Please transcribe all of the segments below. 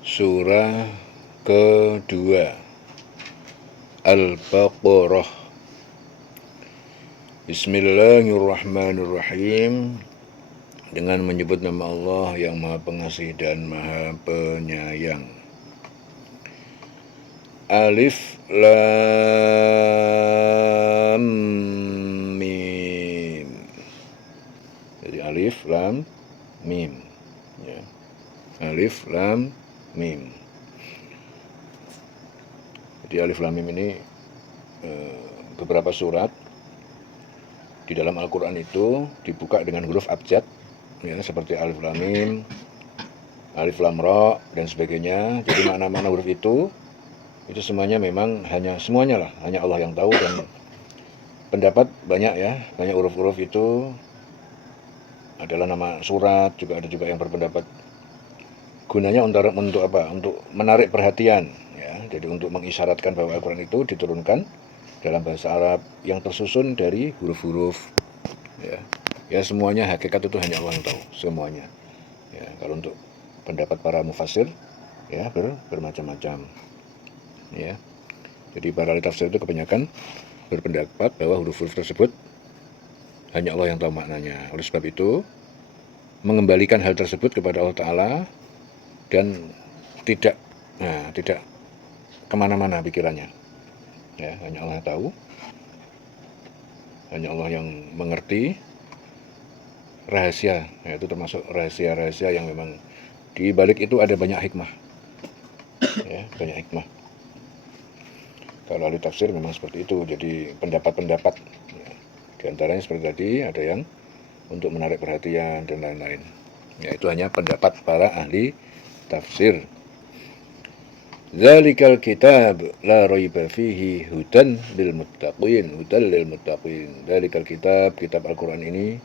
Surah kedua Al-Baqarah. Bismillahirrahmanirrahim. Dengan menyebut nama Allah yang Maha Pengasih dan Maha Penyayang. Alif Lam Mim. Jadi Alif Lam Mim ya. Alif Lam Mim. Jadi Alif Lam Mim ini beberapa surat di dalam Al-Quran itu dibuka dengan huruf abjad ya, seperti Alif Lam Mim, Alif Lam Ra dan sebagainya. Jadi makna-makna huruf itu semuanya memang hanya Allah yang tahu, dan pendapat banyak ya, banyak huruf-huruf itu adalah nama surat. Juga ada juga yang berpendapat gunanya untuk apa? Untuk menarik perhatian ya. Jadi untuk mengisyaratkan bahwa Al-Quran itu diturunkan dalam bahasa Arab yang tersusun dari huruf-huruf ya. Ya semuanya hakikat itu hanya Allah yang tahu semuanya. Ya, kalau untuk pendapat para mufassir ya bermacam-macam. Ya. Jadi para ahli tafsir itu kebanyakan berpendapat bahwa huruf-huruf tersebut hanya Allah yang tahu maknanya. Oleh sebab itu mengembalikan hal tersebut kepada Allah Ta'ala dan tidak kemana-mana pikirannya ya, hanya Allah yang tahu, hanya Allah yang mengerti rahasia ya, itu termasuk rahasia-rahasia yang memang di balik itu ada banyak hikmah ya, banyak hikmah. Kalau ahli tafsir memang seperti itu. Jadi pendapat-pendapat ya, diantaranya seperti tadi ada yang untuk menarik perhatian dan lain-lain ya, itu hanya pendapat para ahli tafsir. Zalikal kitab la raiba fihi hudan lil muttaqin. Hudan lil muttaqin. Zalikal kitab, kitab Al-Quran ini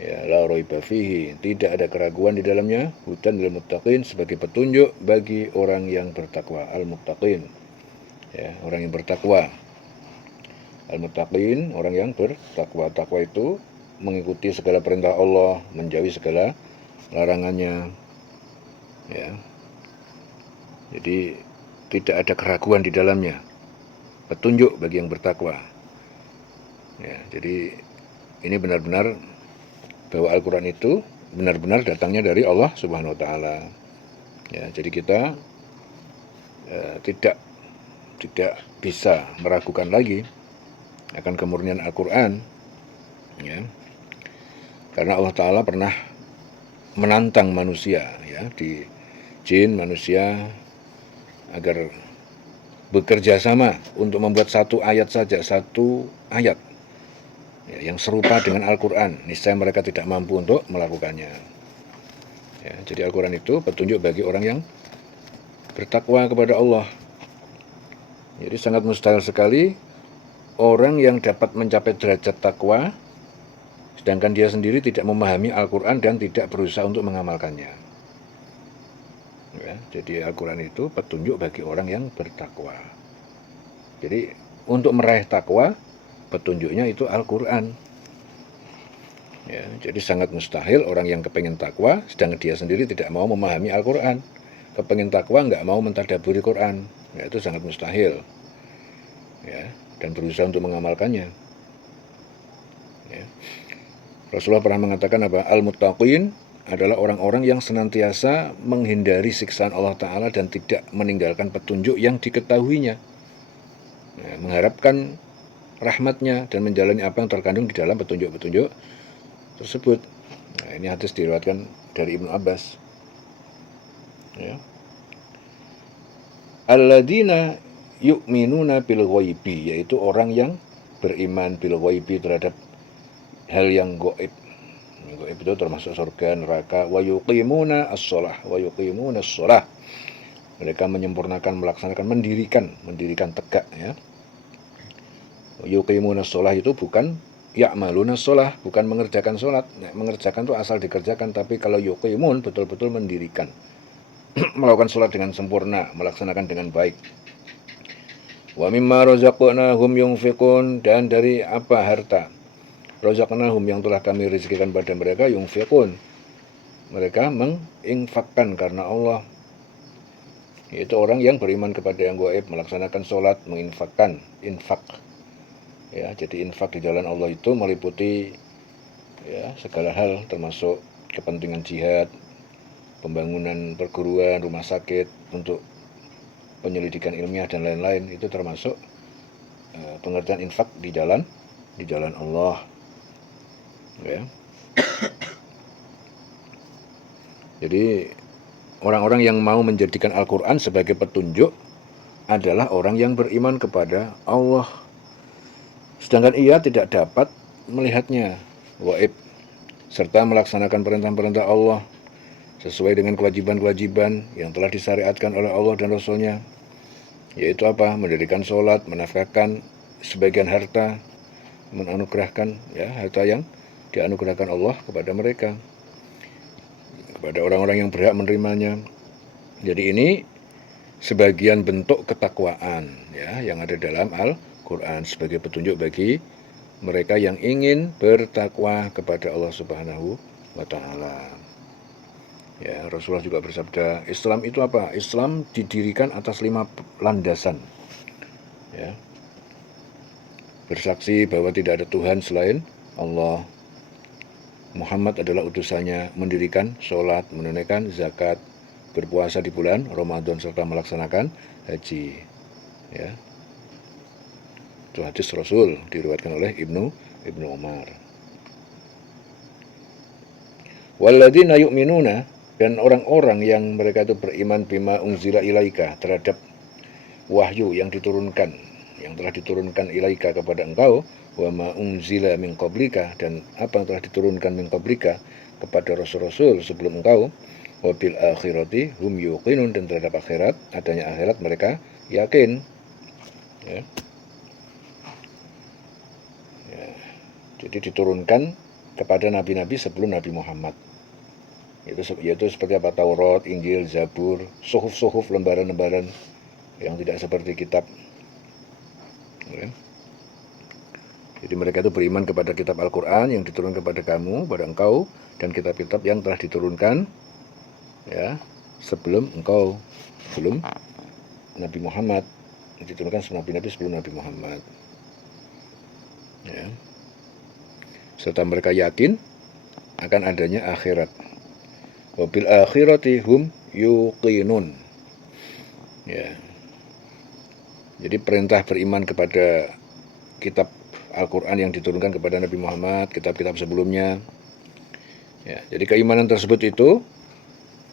ya, la raiba fihi, tidak ada keraguan di dalamnya, hudan lil muttaqin, sebagai petunjuk bagi orang yang bertakwa. Al-muttaqin ya, orang yang bertakwa. Al-muttaqin, orang yang bertakwa. Takwa itu mengikuti segala perintah Allah, menjauhi segala larangannya ya. Jadi tidak ada keraguan di dalamnya, petunjuk bagi yang bertakwa ya. Jadi ini benar-benar bahwa Al-Quran itu benar-benar datangnya dari Allah Subhanahu Wa Taala ya. Jadi kita tidak bisa meragukan lagi akan kemurnian Al-Quran ya, karena Allah Ta'ala pernah menantang manusia ya, di jin manusia, agar bekerja sama untuk membuat satu ayat saja, satu ayat ya, yang serupa dengan Al-Quran. Niscaya mereka tidak mampu untuk melakukannya ya. Jadi Al-Quran itu petunjuk bagi orang yang bertakwa kepada Allah. Jadi sangat mustahil sekali orang yang dapat mencapai derajat takwa sedangkan dia sendiri tidak memahami Al-Quran dan tidak berusaha untuk mengamalkannya ya. Jadi Al-Quran itu petunjuk bagi orang yang bertakwa. Jadi untuk meraih takwa, petunjuknya itu Al-Quran ya. Jadi sangat mustahil orang yang kepengen takwa sedangkan dia sendiri tidak mau memahami Al-Quran. Kepengen takwa nggak mau mentadaburi Quran ya, itu sangat mustahil ya, dan berusaha untuk mengamalkannya ya. Rasulullah pernah mengatakan apa? Al-muttaqin adalah orang-orang yang senantiasa menghindari siksaan Allah Ta'ala dan tidak meninggalkan petunjuk yang diketahuinya ya, mengharapkan rahmatnya dan menjalani apa yang terkandung di dalam petunjuk-petunjuk tersebut. Nah, ini hadis diriwayatkan dari Ibnu Abbas ya. Alladzina yu'minuna bil ghaibi, yaitu orang yang beriman bil ghaibi, terhadap hal yang gaib. Gaib itu termasuk surga, neraka. Wa yuqimuna as-shalah, wa yuqimuna as-shalah, mereka menyempurnakan, melaksanakan, mendirikan tegak ya. Wa yuqimuna as-shalah itu bukan ya'maluna as-shalah, bukan mengerjakan salat. Mengerjakan itu asal dikerjakan, tapi kalau yuqimun betul-betul mendirikan, melakukan salat dengan sempurna, melaksanakan dengan baik. Wa mimma razaqnahum yunfiqun, dan dari apa harta razaqnahum yang telah kami rezekikan pada mereka, yunfiqun, mereka menginfakkan karena Allah yaitu orang yang beriman kepada yang gaib, melaksanakan sholat, menginfakkan, infak. Ya, jadi infak di jalan Allah itu meliputi ya segala hal, termasuk kepentingan jihad, pembangunan perguruan, rumah sakit untuk penyelidikan ilmiah dan lain-lain, itu termasuk pengertian infak di jalan Allah. Ya. Jadi orang-orang yang mau menjadikan Al-Quran sebagai petunjuk adalah orang yang beriman kepada Allah, sedangkan ia tidak dapat melihatnya gaib, serta melaksanakan perintah-perintah Allah sesuai dengan kewajiban-kewajiban yang telah disyariatkan oleh Allah dan Rasul-Nya, yaitu apa? Mendirikan sholat, menafkahkan sebagian harta, menganugerahkan ya harta yang dianugerahkan Allah kepada mereka, kepada orang-orang yang berhak menerimanya. Jadi ini sebagian bentuk ketakwaan ya yang ada dalam Al-Quran sebagai petunjuk bagi mereka yang ingin bertakwa kepada Allah Subhanahu wa Ta'ala. Ya, Rasulullah juga bersabda, Islam itu apa? Islam didirikan atas 5 landasan. Ya. Bersaksi bahwa tidak ada Tuhan selain Allah, Muhammad adalah utusannya, mendirikan sholat, menunaikan zakat, berpuasa di bulan Ramadan, serta melaksanakan haji. Ya. Itu hadis Rasul diriwayatkan oleh Ibnu Umar. Walladzina yu'minuna, dan orang-orang yang mereka itu beriman bima unzila ilaika, terhadap wahyu yang diturunkan, yang telah diturunkan ilaika kepada engkau, wa ma unzila min qablika, dan apa yang telah diturunkan min qablika kepada rasul-rasul sebelum engkau, wa bil akhirati hum yuqinun, dan terhadap akhirat, adanya akhirat mereka yakin. Ya. Ya. Jadi diturunkan kepada nabi-nabi sebelum Nabi Muhammad. Yaitu seperti apa? Taurat, Injil, Zabur, suhuf-suhuf, lembaran-lembaran yang tidak seperti kitab. Ya. Jadi mereka itu beriman kepada kitab Al-Quran yang diturunkan kepada kamu, pada engkau, dan kitab-kitab yang telah diturunkan ya sebelum engkau, sebelum Nabi Muhammad, diturunkan nabi-nabi sebelum Nabi Muhammad. Ya. Serta mereka yakin akan adanya akhirat. Wabil akhirati hum yuqinun. Ya. Jadi perintah beriman kepada kitab Al-Quran yang diturunkan kepada Nabi Muhammad, kitab-kitab sebelumnya. Ya, jadi keimanan tersebut itu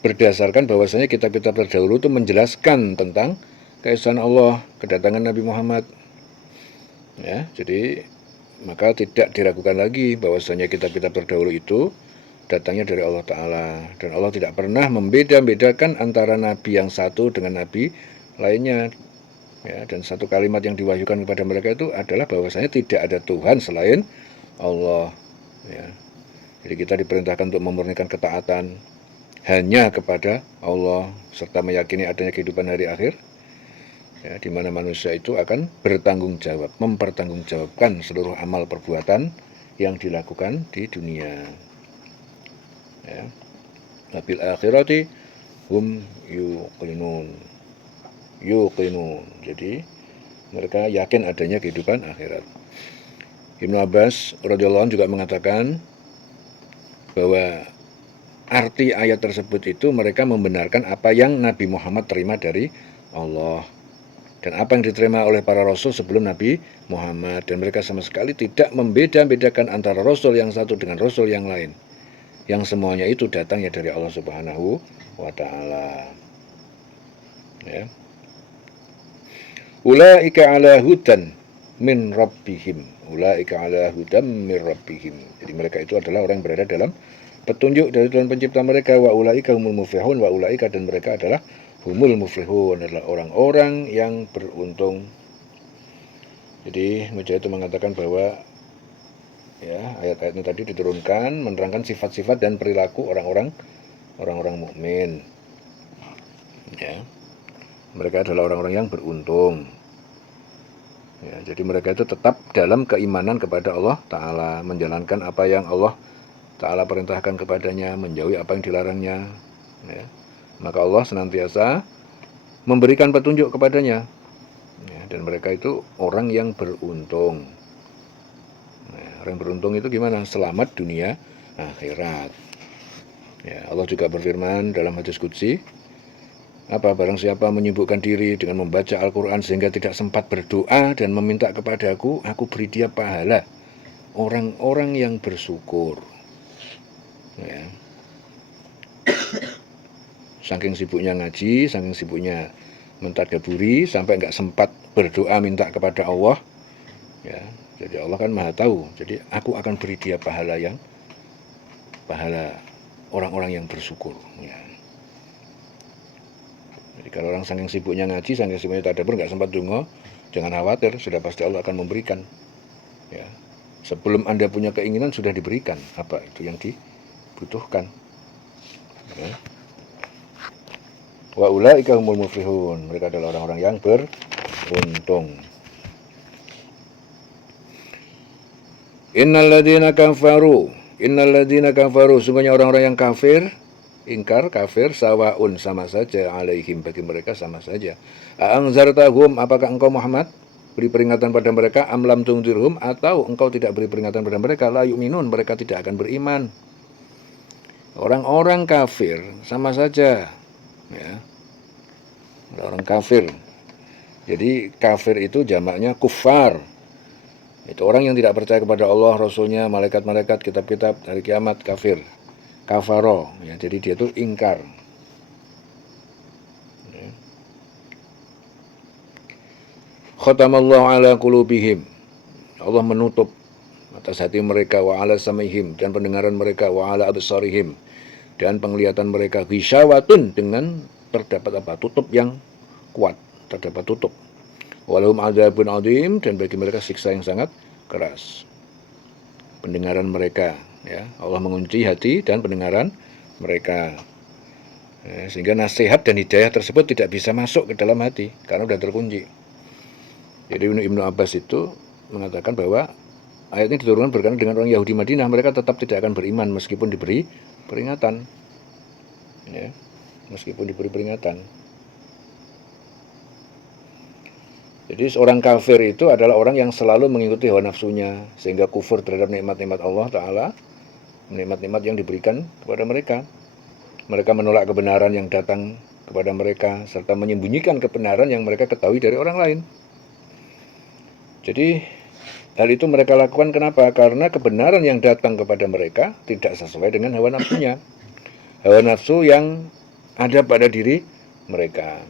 berdasarkan bahwasanya kitab-kitab terdahulu itu menjelaskan tentang keesaan Allah, kedatangan Nabi Muhammad. Ya, jadi maka tidak diragukan lagi bahwasanya kitab-kitab terdahulu itu datangnya dari Allah Ta'ala, dan Allah tidak pernah membeda-bedakan antara nabi yang satu dengan nabi lainnya. Ya, dan satu kalimat yang diwahyukan kepada mereka itu adalah bahwasanya tidak ada Tuhan selain Allah. Ya. Jadi kita diperintahkan untuk memurnikan ketaatan hanya kepada Allah, serta meyakini adanya kehidupan hari akhir, ya, di mana manusia itu akan bertanggung jawab, mempertanggungjawabkan seluruh amal perbuatan yang dilakukan di dunia. Ya. Wabil akhirati hum yuqinun. Jadi mereka yakin adanya kehidupan akhirat. Ibnu Abbas radhiyallahu anhu juga mengatakan bahwa arti ayat tersebut itu mereka membenarkan apa yang Nabi Muhammad terima dari Allah dan apa yang diterima oleh para rasul sebelum Nabi Muhammad, dan mereka sama sekali tidak membeda-bedakan antara rasul yang satu dengan rasul yang lain, yang semuanya itu datangnya dari Allah Subhanahu wa Ta'ala. Ya. Ulaika ala hudan min rabbihim. Ulaika ala hudan min rabbihim. Jadi mereka itu adalah orang yang berada dalam petunjuk dari Tuhan pencipta mereka. Wa ulaika humul muflihun. Wa ulaika, dan mereka adalah humul muflihun, adalah orang-orang yang beruntung. Jadi Mujahid itu mengatakan bahwa ya, ayat-ayatnya tadi diturunkan menerangkan sifat-sifat dan perilaku orang-orang mukmin. Ya. Mereka adalah orang-orang yang beruntung. Ya, jadi mereka itu tetap dalam keimanan kepada Allah Ta'ala, menjalankan apa yang Allah Ta'ala perintahkan kepadanya, menjauhi apa yang dilarangnya. Ya. Maka Allah senantiasa memberikan petunjuk kepadanya. Ya, dan mereka itu orang yang beruntung. Nah, orang beruntung itu gimana? Selamat dunia akhirat. Ya, Allah juga berfirman dalam hadis qudsi, apa, barang siapa menyibukkan diri dengan membaca Al-Quran sehingga tidak sempat berdoa dan meminta kepadaku, aku beri dia pahala orang-orang yang bersyukur. Ya. Saking sibuknya ngaji, saking sibuknya mentadaburi, sampai nggak sempat berdoa minta kepada Allah. Ya, jadi Allah kan maha tahu. Jadi aku akan beri dia pahala orang-orang yang bersyukur. Ya. Jadi kalau orang saking sibuknya ngaji, saking sibuknya tadabbur nggak sempat donga, jangan khawatir, sudah pasti Allah akan memberikan. Ya. Sebelum Anda punya keinginan sudah diberikan apa itu yang dibutuhkan. Ya. Wa ulaika humul muflihun. Mereka adalah orang-orang yang beruntung. Innalladzina kafaru, sungguhnya orang-orang yang kafir, ingkar, kafir, sawaun, sama saja, alaihim, bagi mereka sama saja. A'angzartahum, apakah engkau Muhammad beri peringatan pada mereka, amlam tungdirhum, atau engkau tidak beri peringatan pada mereka, la yu'minun, mereka tidak akan beriman. Orang-orang kafir sama saja, ya. Orang kafir. Jadi kafir itu jamaknya kufar. Itu orang yang tidak percaya kepada Allah, Rasulnya, malaikat-malaikat, kitab-kitab, hari kiamat, kafir. Kafaro, ya, jadi dia itu ingkar. Ya. Khatamallahu ala qulubihim. Allah menutup atas hati mereka, wa ala samihim, dan pendengaran mereka, wa ala absarihim, dan penglihatan mereka, ghisyawatun, dengan terdapat apa? Tutup yang kuat, terdapat tutup. Walahum adzabun adzim, dan bagi mereka siksa yang sangat keras. Pendengaran mereka, ya, Allah mengunci hati dan pendengaran mereka, ya, sehingga nasihat dan hidayah tersebut tidak bisa masuk ke dalam hati karena sudah terkunci. Jadi Ibnu Abbas itu mengatakan bahwa ayat ini diturunkan berkenaan dengan orang Yahudi Madinah, mereka tetap tidak akan beriman meskipun diberi peringatan, ya, meskipun diberi peringatan. Jadi seorang kafir itu adalah orang yang selalu mengikuti hawa nafsunya, sehingga kufur terhadap nikmat-nikmat Allah Ta'ala, nikmat-nikmat yang diberikan kepada mereka. Mereka menolak kebenaran yang datang kepada mereka, serta menyembunyikan kebenaran yang mereka ketahui dari orang lain. Jadi hal itu mereka lakukan kenapa? Karena kebenaran yang datang kepada mereka tidak sesuai dengan hawa nafsunya, hawa nafsu yang ada pada diri mereka,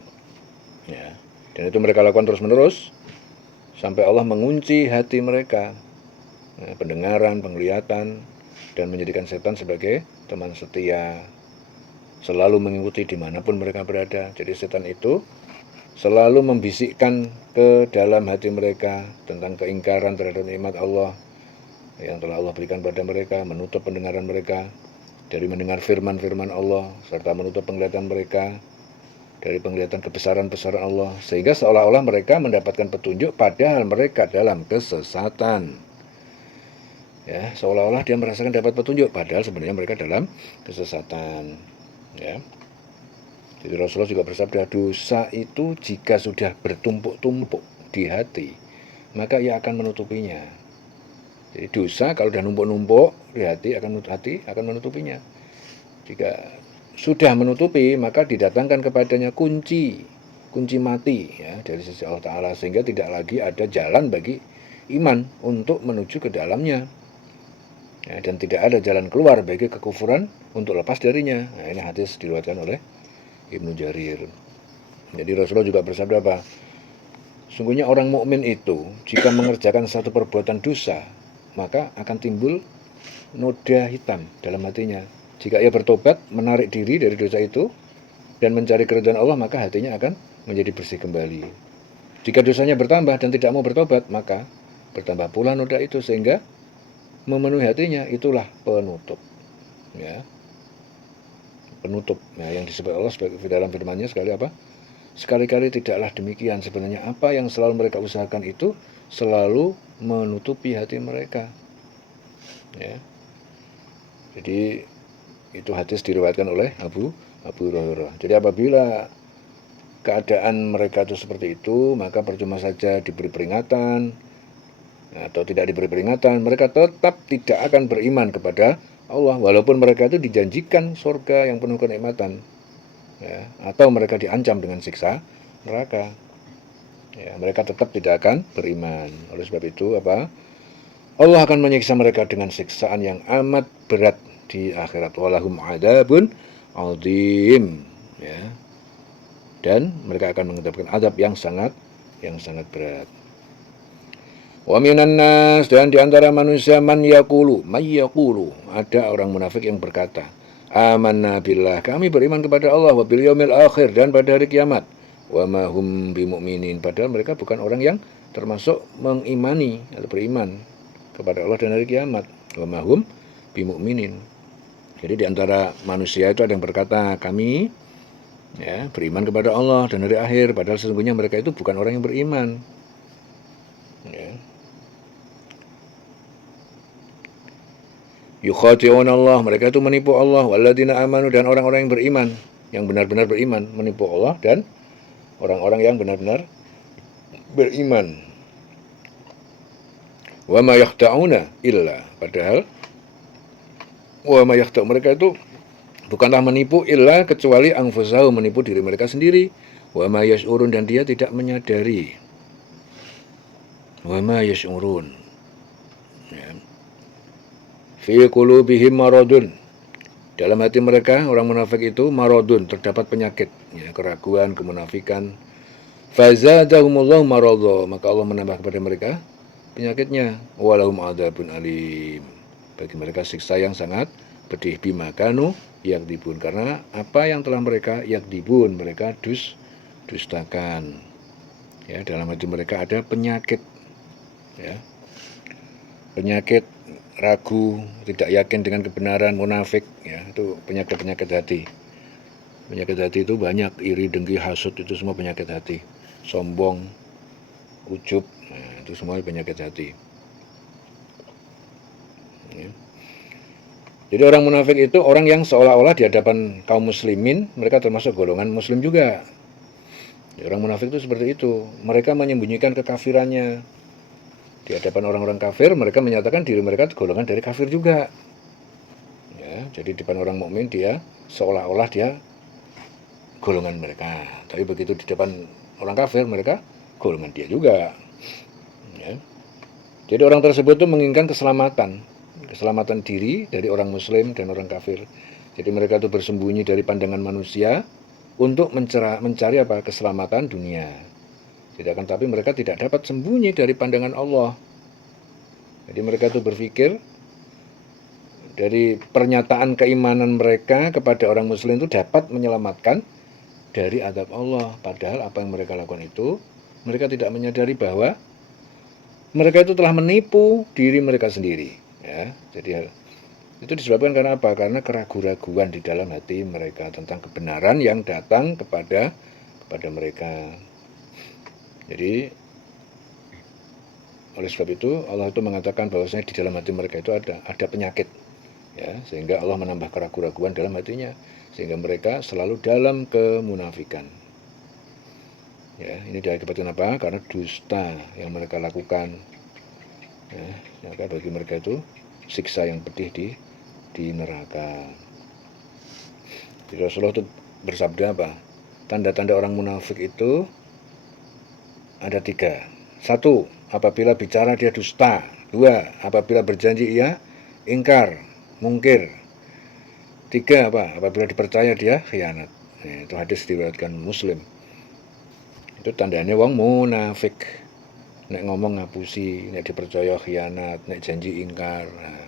ya. Dan itu mereka lakukan terus-menerus sampai Allah mengunci hati mereka, ya, pendengaran, penglihatan, dan menjadikan setan sebagai teman setia, selalu mengikuti dimanapun mereka berada. Jadi setan itu selalu membisikkan ke dalam hati mereka tentang keingkaran terhadap nikmat Allah yang telah Allah berikan pada mereka, menutup pendengaran mereka dari mendengar firman-firman Allah, serta menutup penglihatan mereka dari penglihatan kebesaran-besaran Allah, sehingga seolah-olah mereka mendapatkan petunjuk padahal mereka dalam kesesatan. Ya, seolah-olah dia merasakan dapat petunjuk padahal sebenarnya mereka dalam kesesatan, ya. Jadi Rasulullah juga bersabda, dosa itu jika sudah bertumpuk-tumpuk di hati, maka ia akan menutupinya. Jadi dosa kalau sudah numpuk-numpuk di hati akan menutupinya. Jika sudah menutupi, maka didatangkan kepadanya kunci mati, ya, dari sisi Allah Ta'ala, sehingga tidak lagi ada jalan bagi iman untuk menuju ke dalamnya, ya, dan tidak ada jalan keluar bagi kekufuran untuk lepas darinya. Nah, ini hadis diriwayatkan oleh Ibnu Jarir. Jadi Rasulullah juga bersabda apa? Sungguhnya orang mukmin itu jika mengerjakan satu perbuatan dosa, maka akan timbul noda hitam dalam hatinya. Jika ia bertobat, menarik diri dari dosa itu, dan mencari keridhaan Allah, maka hatinya akan menjadi bersih kembali. Jika dosanya bertambah dan tidak mau bertobat, maka bertambah pula noda itu, sehingga memenuhi hatinya. Itulah penutup, ya, penutup. Nah, yang disebut Allah dalam firman-Nya sekali apa? Sekali-kali tidaklah demikian. Sebenarnya apa yang selalu mereka usahakan itu selalu menutupi hati mereka, ya. Jadi itu hadis diriwayatkan oleh Abu Hurairah. Jadi apabila keadaan mereka itu seperti itu, maka percuma saja diberi peringatan atau tidak diberi peringatan, mereka tetap tidak akan beriman kepada Allah, walaupun mereka itu dijanjikan surga yang penuh kenikmatan, ya, atau mereka diancam dengan siksa neraka, ya, mereka tetap tidak akan beriman. Oleh sebab itu apa? Allah akan menyiksa mereka dengan siksaan yang amat berat di akhirat. Walahum adabun azim, ya. Dan mereka akan mendapatkan adab yang sangat berat. Wa minan nas, dan di antara manusia man yaqulu, ada orang munafik yang berkata, amanna billah, kami beriman kepada Allah, wa bil yaumil akhir, dan pada hari kiamat. Wa ma hum bimu'minin, padahal mereka bukan orang yang termasuk mengimani atau beriman kepada Allah dan hari kiamat. Wa ma hum bimu'minin. Jadi di antara manusia itu ada yang berkata, kami, ya, beriman kepada Allah dan hari akhir, padahal sesungguhnya mereka itu bukan orang yang beriman, ya. Yukhati'un Allah, mereka itu menipu Allah. Walladzina amanu, dan orang-orang yang beriman, yang benar-benar beriman, menipu Allah dan orang-orang yang benar-benar beriman. Wa ma yakhta'una illa, padahal wa ma yakhta'u, mereka itu bukanlah menipu illa kecuali anfusahum, menipu diri mereka sendiri. Wa ma yash'urun, dan dia tidak menyadari. Wa ma yash'urun, ya. Fi qulubihim maradun, dalam hati mereka orang munafik itu maradun, terdapat penyakit, ya, keraguan, kemunafikan. Fazadahumullahu maradha, maka Allah menambah kepada mereka penyakitnya. Walahum adzabun alim, bagi mereka siksa yang sangat pedih, bima kanu yakdibun, karena apa yang telah mereka yakdibun, mereka dustakan, ya, dalam hati mereka ada penyakit, ya, penyakit ragu, tidak yakin dengan kebenaran, munafik, ya, itu penyakit hati. Penyakit hati itu banyak, iri, dengki, hasud, itu semua penyakit hati. Sombong, ujub, nah, itu semua penyakit hati, ya. Jadi orang munafik itu orang yang seolah-olah di hadapan kaum muslimin mereka termasuk golongan muslim juga. Ya, orang munafik itu seperti itu, mereka menyembunyikan kekafirannya. Di hadapan orang-orang kafir, mereka menyatakan diri mereka golongan dari kafir juga, ya. Jadi di depan orang mukmin dia seolah-olah dia golongan mereka, tapi begitu di depan orang kafir mereka golongan dia juga, ya. Jadi orang tersebut itu menginginkan keselamatan diri dari orang muslim dan orang kafir. Jadi mereka itu bersembunyi dari pandangan manusia untuk mencari apa? Keselamatan dunia. Tapi mereka tidak dapat sembunyi dari pandangan Allah. Jadi mereka itu berpikir dari pernyataan keimanan mereka kepada orang muslim itu dapat menyelamatkan dari azab Allah. Padahal apa yang mereka lakukan itu, mereka tidak menyadari bahwa mereka itu telah menipu diri mereka sendiri, ya. Jadi itu disebabkan karena apa? Karena keraguan-raguan di dalam hati mereka tentang kebenaran yang datang kepada mereka. Jadi oleh sebab itu Allah itu mengatakan bahwasanya di dalam hati mereka itu ada penyakit, ya, sehingga Allah menambah keraguan-raguan dalam hatinya, sehingga mereka selalu dalam kemunafikan. Ya, ini diakibatkan apa? Karena dusta yang mereka lakukan, ya, maka bagi mereka itu siksa yang pedih di neraka. Jadi Rasulullah itu bersabda apa? Tanda-tanda orang munafik itu ada 3. 1, apabila bicara dia dusta. 2, apabila berjanji ia ingkar, mungkir. 3, apa? Apabila dipercaya dia khianat. Nah, itu hadis diriwayatkan Muslim. Itu tandanya wong munafik. Nek ngomong ngapusi, nek dipercaya khianat, nek janji ingkar. Nah,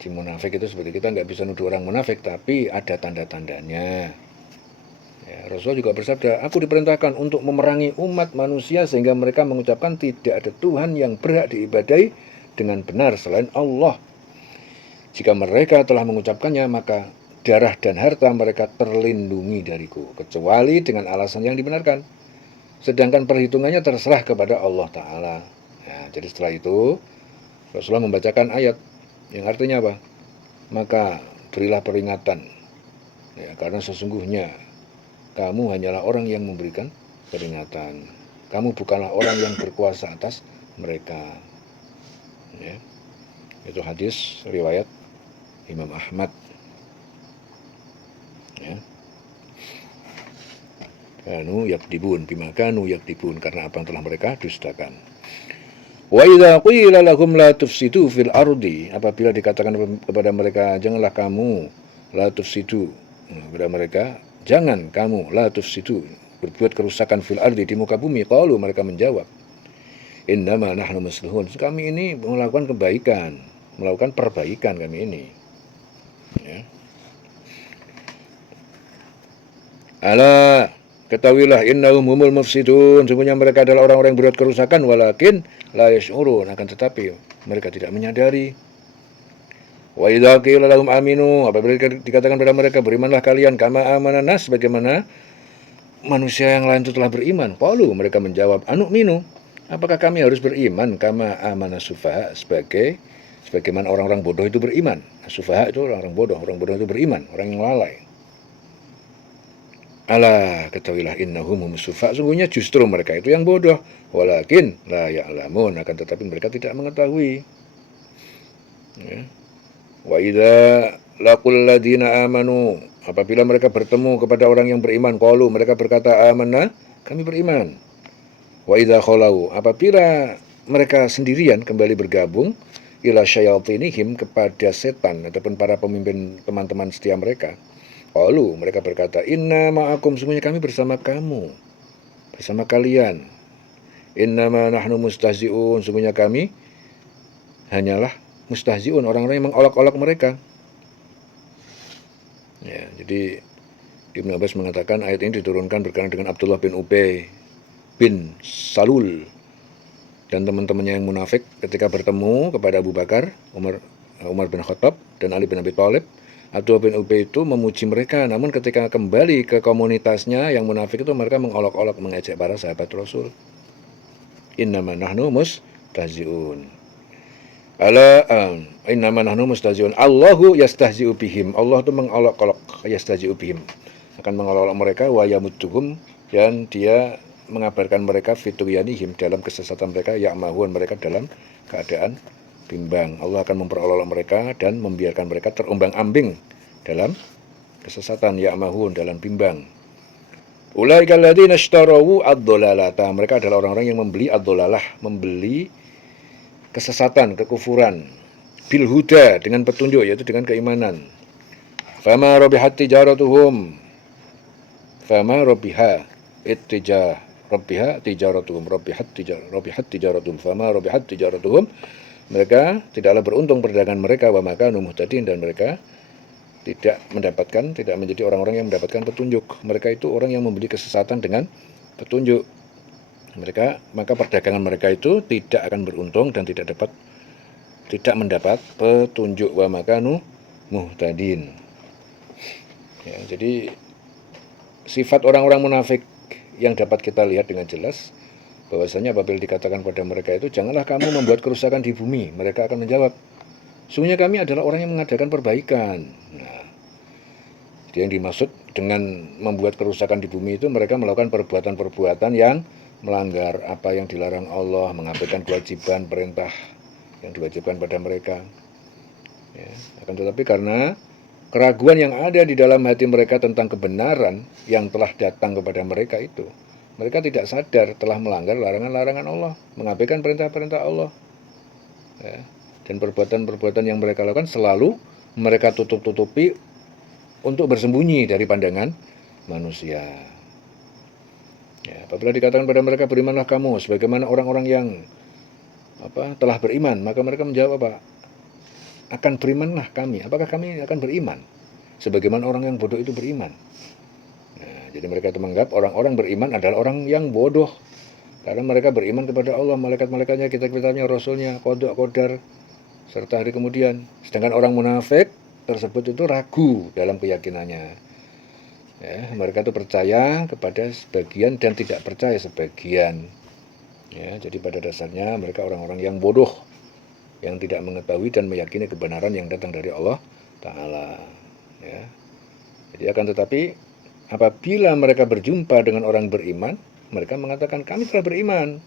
di munafik itu seperti kita nggak bisa nuduh orang munafik, tapi ada tanda-tandanya. Ya, Rasul juga bersabda, aku diperintahkan untuk memerangi umat manusia sehingga mereka mengucapkan tidak ada Tuhan yang berhak diibadahi dengan benar selain Allah. Jika mereka telah mengucapkannya, maka darah dan harta mereka terlindungi dariku, kecuali dengan alasan yang dibenarkan. Sedangkan perhitungannya terserah kepada Allah Ta'ala. Nah, jadi setelah itu, Rasulullah membacakan ayat yang artinya apa? Maka berilah peringatan, ya, karena sesungguhnya Kamu hanyalah orang yang memberikan peringatan. Kamu bukanlah orang yang berkuasa atas mereka. Ya. Itu hadis riwayat Imam Ahmad. Ya. Kanu yakdibun, bima kanu yakdibun, karena apa yang telah mereka dustakan. Wa idza qila lahum la tufsidu fil ardi, apabila dikatakan kepada mereka janganlah kamu la tufsidu, kepada mereka jangan kamu la tufsidu, berbuat kerusakan fil ardi, di muka bumi. Qalu, mereka menjawab, innama nahnu muslihun, kami ini melakukan kebaikan, melakukan perbaikan kami ini. Ya. Ala, ketahuilah innahum humul mufsidun, sungguhnya mereka adalah orang-orang yang berbuat kerusakan, walakin la yash'urun, akan tetapi mereka tidak menyadari. Wa idza qila lahum aminu, apabila dikatakan pada mereka berimanlah kalian, kama amanan nas, bagaimana manusia yang lain itu telah beriman. Qalu, mereka menjawab, anu'minu, apakah kami harus beriman kama amana sufaha, sebagaimana orang-orang bodoh itu beriman. Sufaha itu orang bodoh itu beriman, orang yang lalai. Ala, ketahuilah innahum humus sufa, sungguhnya justru mereka itu yang bodoh, walakin la ya'lamun, akan tetapi mereka tidak mengetahui. Ya. Wa idza laqul ladina amanu, apabila mereka bertemu kepada orang yang beriman, qalu, mereka berkata amanna, kami beriman. Wa idza khalau, apabila mereka sendirian kembali bergabung, ila syayatinihim, kepada setan ataupun para pemimpin teman-teman setia mereka, qalu, mereka berkata, inna ma'akum, sungguhnya kami bersama kamu, bersama kalian. Innama nahnu mustahzi'un, sungguhnya kami hanyalah mustahzi'un, orang-orang yang mengolok-olok mereka. Ya, jadi Ibnu Abbas mengatakan ayat ini diturunkan berkenaan dengan Abdullah bin Ubay bin Salul dan teman-temannya yang munafik ketika bertemu kepada Abu Bakar, Umar bin Khattab, dan Ali bin Abi Thalib. Abdullah bin Ubay itu memuji mereka, namun ketika kembali ke komunitasnya yang munafik itu, mereka mengolok-olok, mengejek para sahabat Rasul. Innama nahnu mustahzi'un. Ala innama nahnu mustahzi'un. Allahu yastahzi'u bihim. Allah itu mengolok-olok, yastahzi'u bihim, akan mengolok-olok mereka, wa yamudduhum, dan dia mengabarkan mereka fituyanihim, dalam kesesatan mereka, ya'mahun, mereka dalam keadaan bimbang. Allah akan memperolok mereka dan membiarkan mereka terombang-ambing dalam kesesatan, ya'mahun, dalam bimbang. Ulaika alladzina ishtarawu ad-dhalalata, mereka adalah orang-orang yang membeli ad-dhalalah, membeli kesesatan, kekufuran, bil huda, dengan petunjuk, yaitu dengan keimanan. Fama rabihat tijaratuhum, fama rabiha tijaratuhum, rabihat tijaratuhum, fama rabihat tijaratuhum, mereka tidaklah beruntung perdagangan mereka, wa makanu muhtadin, dan mereka tidak menjadi orang-orang yang mendapatkan petunjuk. Mereka itu orang yang membeli kesesatan dengan petunjuk. Maka perdagangan mereka itu tidak akan beruntung dan tidak mendapat petunjuk, wa makanu muhtadin. Ya, jadi sifat orang-orang munafik yang dapat kita lihat dengan jelas, bahwasanya apabila dikatakan pada mereka itu janganlah kamu membuat kerusakan di bumi, mereka akan menjawab, sungguhnya kami adalah orang yang mengadakan perbaikan. Nah, yang dimaksud dengan membuat kerusakan di bumi itu, mereka melakukan perbuatan-perbuatan yang melanggar apa yang dilarang Allah, mengabaikan kewajiban perintah yang diwajibkan pada mereka. Ya, akan tetapi karena keraguan yang ada di dalam hati mereka tentang kebenaran yang telah datang kepada mereka itu, mereka tidak sadar telah melanggar larangan-larangan Allah, mengabaikan perintah-perintah Allah. Ya. Dan perbuatan-perbuatan yang mereka lakukan selalu mereka tutup-tutupi untuk bersembunyi dari pandangan manusia. Ya, apabila dikatakan pada mereka berimanlah kamu sebagaimana orang-orang yang telah beriman, maka mereka menjawab apa? Akan berimanlah kami. Apakah kami akan beriman sebagaimana orang yang bodoh itu beriman? Jadi mereka itu menganggap orang-orang beriman adalah orang yang bodoh, karena mereka beriman kepada Allah, malaikat-malaikatnya, kitab-kitabnya, rasulnya, qada qadar, serta hari kemudian. Sedangkan orang munafik tersebut itu ragu dalam keyakinannya. Ya, mereka itu percaya kepada sebagian dan tidak percaya sebagian. Ya, jadi pada dasarnya mereka orang-orang yang bodoh, yang tidak mengetahui dan meyakini kebenaran yang datang dari Allah Ta'ala. Ya. Jadi akan tetapi apabila mereka berjumpa dengan orang beriman, mereka mengatakan kami telah beriman.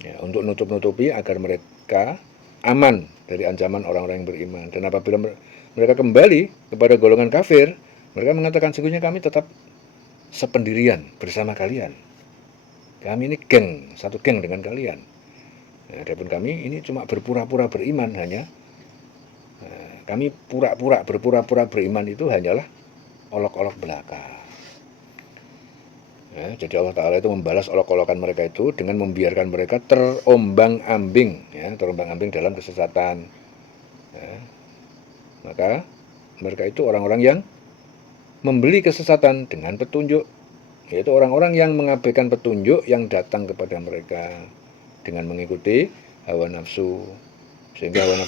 Ya, untuk nutup-nutupi agar mereka aman dari ancaman orang-orang yang beriman. Dan apabila mereka kembali kepada golongan kafir, mereka mengatakan sesungguhnya kami tetap sependirian bersama kalian. Kami ini geng, satu geng dengan kalian. Nah, adapun kami ini cuma berpura-pura beriman hanya. Kami berpura-pura beriman itu hanyalah olok-olok belaka. Ya, jadi Allah Ta'ala itu membalas olok-olokan mereka itu dengan membiarkan mereka terombang-ambing, ya, terombang-ambing dalam kesesatan. Ya. Maka mereka itu orang-orang yang membeli kesesatan dengan petunjuk, yaitu orang-orang yang mengabaikan petunjuk yang datang kepada mereka dengan mengikuti hawa nafsu, sehingga hawa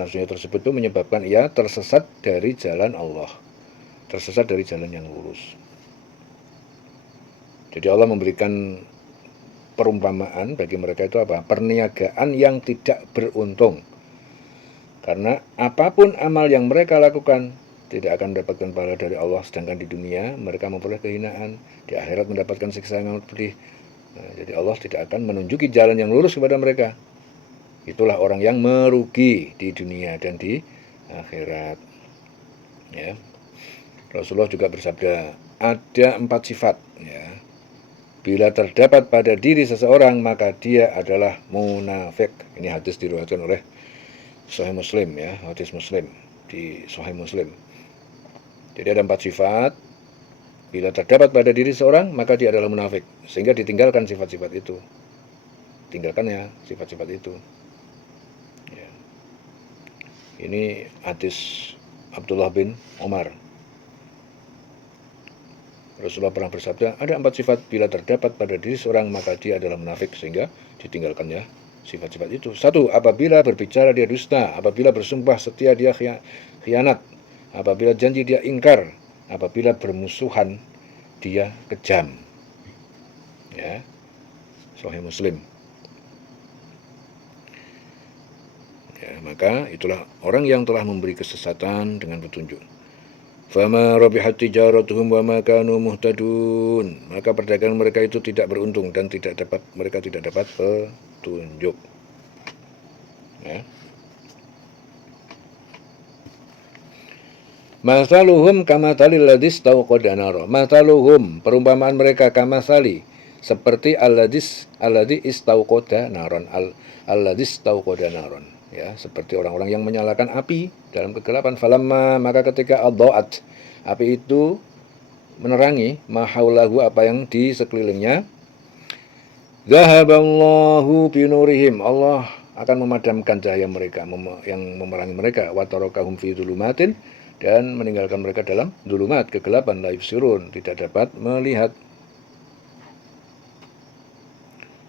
nafsunya tersebut itu menyebabkan ia tersesat dari jalan Allah, tersesat dari jalan yang lurus. Jadi Allah memberikan perumpamaan bagi mereka itu apa? Perniagaan yang tidak beruntung. Karena apapun amal yang mereka lakukan tidak akan mendapatkan pahala dari Allah, sedangkan di dunia mereka memperoleh kehinaan, di akhirat mendapatkan siksa yang amat pedih. Nah, jadi Allah tidak akan menunjuki jalan yang lurus kepada mereka. Itulah orang yang merugi di dunia dan di akhirat. Ya. Rasulullah juga bersabda, ada 4 sifat, ya. Bila terdapat pada diri seseorang, maka dia adalah munafik. Ini hadis diriwayatkan oleh Sahih Muslim, ya, hadis Muslim di Sahih Muslim. Jadi ada 4 sifat. Bila terdapat pada diri seseorang, maka dia adalah munafik. Sehingga ditinggalkan sifat-sifat itu. Tinggalkannya sifat-sifat itu. Ya. Ini hadis Abdullah bin Umar. Rasulullah pernah bersabda, ada 4 sifat bila terdapat pada diri seorang maka dia adalah munafik, sehingga ditinggalkannya sifat-sifat itu. 1. Apabila berbicara dia dusta, apabila bersumpah setia dia khianat, apabila janji dia ingkar, apabila bermusuhan dia kejam. Ya. Sahih Muslim. Ya, maka itulah orang yang telah memberi kesesatan dengan petunjuk. Fama rabihat tijaratuhum wa ma kanu muhtadun. Maka perdagangan mereka itu tidak beruntung dan mereka tidak dapat petunjuk. Ya. Masaluhum kamathalil ladzi istauqada nara. Masaluhum, perumpamaan mereka kamasali seperti alladzi istauqada naron. Alladzi istauqada naron. Ya, seperti orang-orang yang menyalakan api dalam kegelapan. Falamma, maka ketika adha'at, api itu menerangi mahaulahu, apa yang di sekelilingnya, zahaballahu binurihim, Allah akan memadamkan cahaya mereka yang memerangi mereka, wa tarakahum fi dzulumatin, dan meninggalkan mereka dalam dzulumat, kegelapan, la yubsirun, tidak dapat melihat.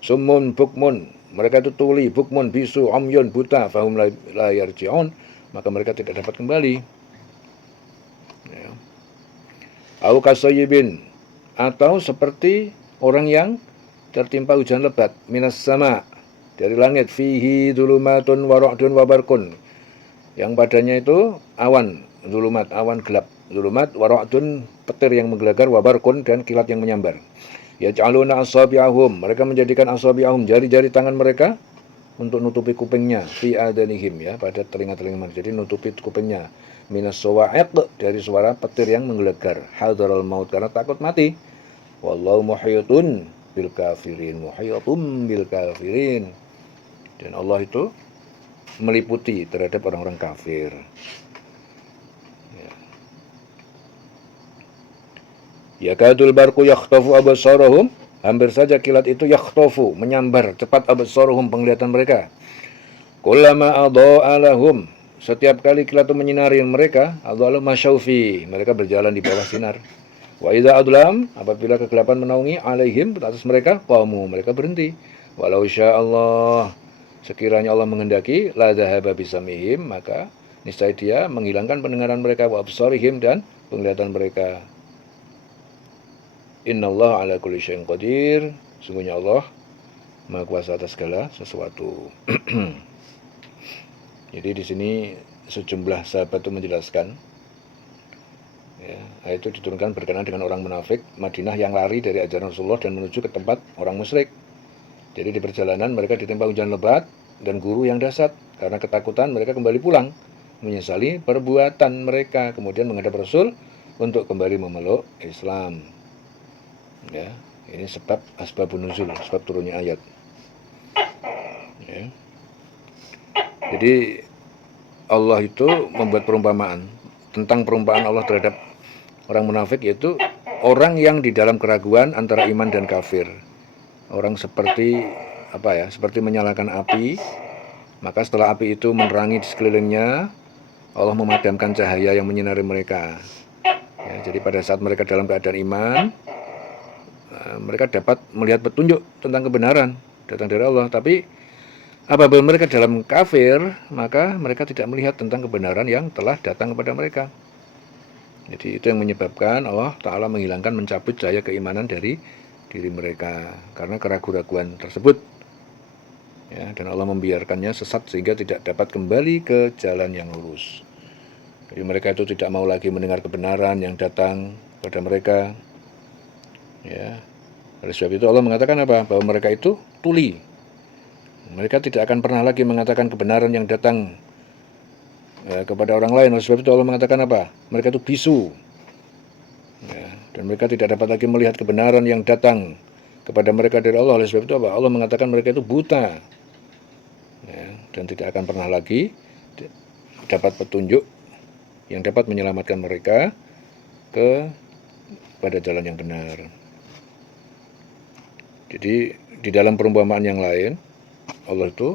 Summun bukmun, mereka itu tuli, bukmun bisu, umyun buta, fahum la yarji'un, maka mereka tidak dapat kembali. Ya. Au kasayyibin, atau seperti orang yang tertimpa hujan lebat, minas sama, dari langit, fihi dzulumatun wa ra'dun wa barqun, yang padanya itu awan, dzulumat, awan gelap, dzulumat, wa ra'dun, petir yang menggelegar, wa barqun, dan kilat yang menyambar. Yaj'aluna asabi'ahum, mereka menjadikan asabi'ahum, jari-jari tangan mereka, untuk nutupi kupingnya, fi adanihim, ya, pada telinga-telinga mereka, jadi nutupi kupingnya, minas sawa'iq, dari suara petir yang menggelegar, hadaral maut, karena takut mati. Wallahu muhitun bil kafirin, muhitun bil kafirin, dan Allah itu meliputi terhadap orang-orang kafir. Yakadul barqu yakhtafu absarahum, hampir saja kilat itu yakhtafu, menyambar cepat absarahum, penglihatan mereka. Kullama adha'a lahum, setiap kali kilat itu menyinari mereka, adha'a masyaufi, mereka berjalan di bawah sinar. Wa idza adlam, apabila kegelapan menaungi, alaihim, atas mereka, qamu, mereka berhenti. Walau sya'allah, sekiranya Allah menghendaki, la dhahaba bisamihim, maka niscaya dia menghilangkan pendengaran mereka, wa absarihim, dan penglihatan mereka. Innallaha ala kulli syai'in qadir, sungguhnya Allah Maha Kuasa atas segala sesuatu. Jadi di sini sejumlah sahabat itu menjelaskan, Ya, ayat itu diturunkan berkenaan dengan orang munafik Madinah yang lari dari ajaran Rasulullah dan menuju ke tempat orang musyrik. Jadi di perjalanan mereka ditimpa hujan lebat dan guru yang dahsyat. Karena ketakutan mereka kembali pulang, menyesali perbuatan mereka, kemudian menghadap Rasul untuk kembali memeluk Islam. Ya, ini sebab asbabun nuzul, sebab turunnya ayat. Ya. Jadi Allah itu membuat perumpamaan tentang perumpamaan Allah terhadap orang munafik, yaitu orang yang di dalam keraguan antara iman dan kafir. Orang seperti seperti menyalakan api, maka setelah api itu menerangi di sekelilingnya, Allah memadamkan cahaya yang menyinari mereka. Ya, jadi pada saat mereka dalam keadaan iman, mereka dapat melihat petunjuk tentang kebenaran datang dari Allah. Tapi apabila mereka dalam kafir, maka mereka tidak melihat tentang kebenaran yang telah datang kepada mereka. Jadi itu yang menyebabkan Allah Ta'ala menghilangkan, mencabut cahaya keimanan dari diri mereka karena keraguan-raguan tersebut. Ya, dan Allah membiarkannya sesat sehingga tidak dapat kembali ke jalan yang lurus. Jadi mereka itu tidak mau lagi mendengar kebenaran yang datang pada mereka. Ya. Oleh sebab itu Allah mengatakan apa? Bahwa mereka itu tuli. Mereka tidak akan pernah lagi mengatakan kebenaran yang datang kepada orang lain. Oleh sebab itu Allah mengatakan apa? Mereka itu bisu. Ya. Dan mereka tidak dapat lagi melihat kebenaran yang datang kepada mereka dari Allah. Oleh sebab itu apa? Allah mengatakan mereka itu buta. Ya. Dan tidak akan pernah lagi dapat petunjuk yang dapat menyelamatkan mereka pada jalan yang benar. Jadi di dalam perumpamaan yang lain, Allah itu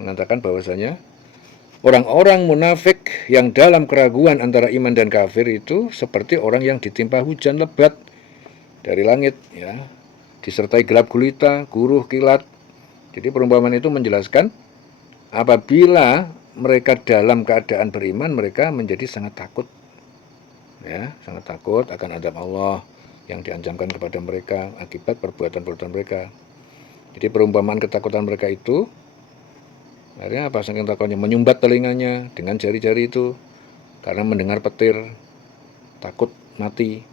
mengatakan bahwasanya orang-orang munafik yang dalam keraguan antara iman dan kafir itu seperti orang yang ditimpa hujan lebat dari langit, ya, disertai gelap gulita, guruh, kilat. Jadi perumpamaan itu menjelaskan apabila mereka dalam keadaan beriman, mereka menjadi sangat takut, ya, sangat takut akan azab Allah yang diancamkan kepada mereka akibat perbuatan-perbuatan mereka. Jadi perumpamaan ketakutan mereka itu akhirnya apa? Saking takutnya menyumbat telinganya dengan jari-jari itu karena mendengar petir, takut mati.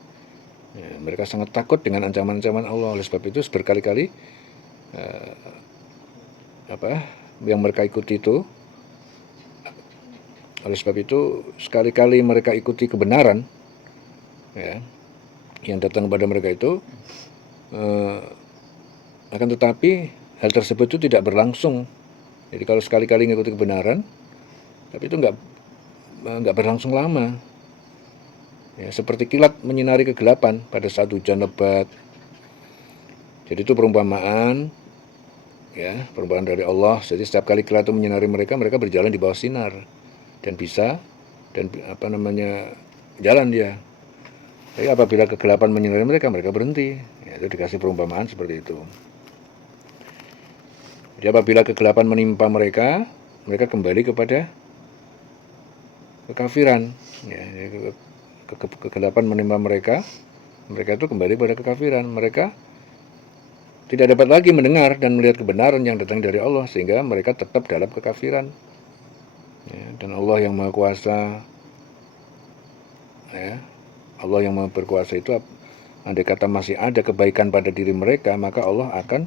Ya, mereka sangat takut dengan ancaman-ancaman Allah. Oleh sebab itu berkali-kali yang mereka ikuti itu. Oleh sebab itu sekali-kali mereka ikuti kebenaran, ya, yang datang kepada mereka itu, akan tetapi hal tersebut itu tidak berlangsung. Jadi kalau sekali-kali mengikuti kebenaran, tapi itu nggak berlangsung lama. Ya, seperti kilat menyinari kegelapan pada saat hujan lebat. Jadi itu perumpamaan, ya, perumpamaan dari Allah. Jadi setiap kali kilat itu menyinari mereka, mereka berjalan di bawah sinar dan jalan dia. Jadi apabila kegelapan menyinari mereka, mereka berhenti. Ya, itu dikasih perumpamaan seperti itu. Jadi apabila kegelapan menimpa mereka, mereka kembali kepada kekafiran. Ya, kegelapan menimpa mereka itu kembali pada kekafiran. Mereka tidak dapat lagi mendengar dan melihat kebenaran yang datang dari Allah, sehingga mereka tetap dalam kekafiran. Ya, dan Allah yang Maha Kuasa, ya, Allah yang Maha Berkuasa itu, andai kata masih ada kebaikan pada diri mereka, maka Allah akan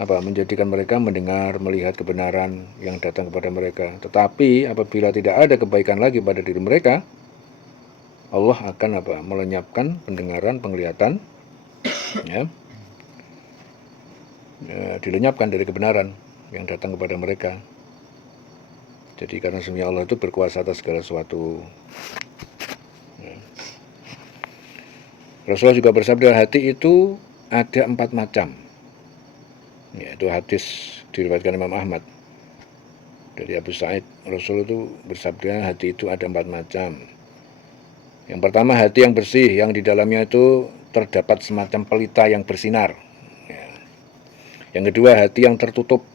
menjadikan mereka mendengar, melihat kebenaran yang datang kepada mereka. Tetapi apabila tidak ada kebaikan lagi pada diri mereka, Allah akan melenyapkan pendengaran, penglihatan, ya, dilenyapkan dari kebenaran yang datang kepada mereka. Jadi karena sesungguhnya Allah itu berkuasa atas segala sesuatu. Ya. Rasulullah juga bersabda, hati itu ada 4 macam. Ya, itu hadis diriwayatkan Imam Ahmad dari Abu Sa'id. Rasul itu bersabda, hati itu ada 4 macam. Yang pertama, hati yang bersih, yang di dalamnya itu terdapat semacam pelita yang bersinar. Ya. Yang kedua, hati yang tertutup,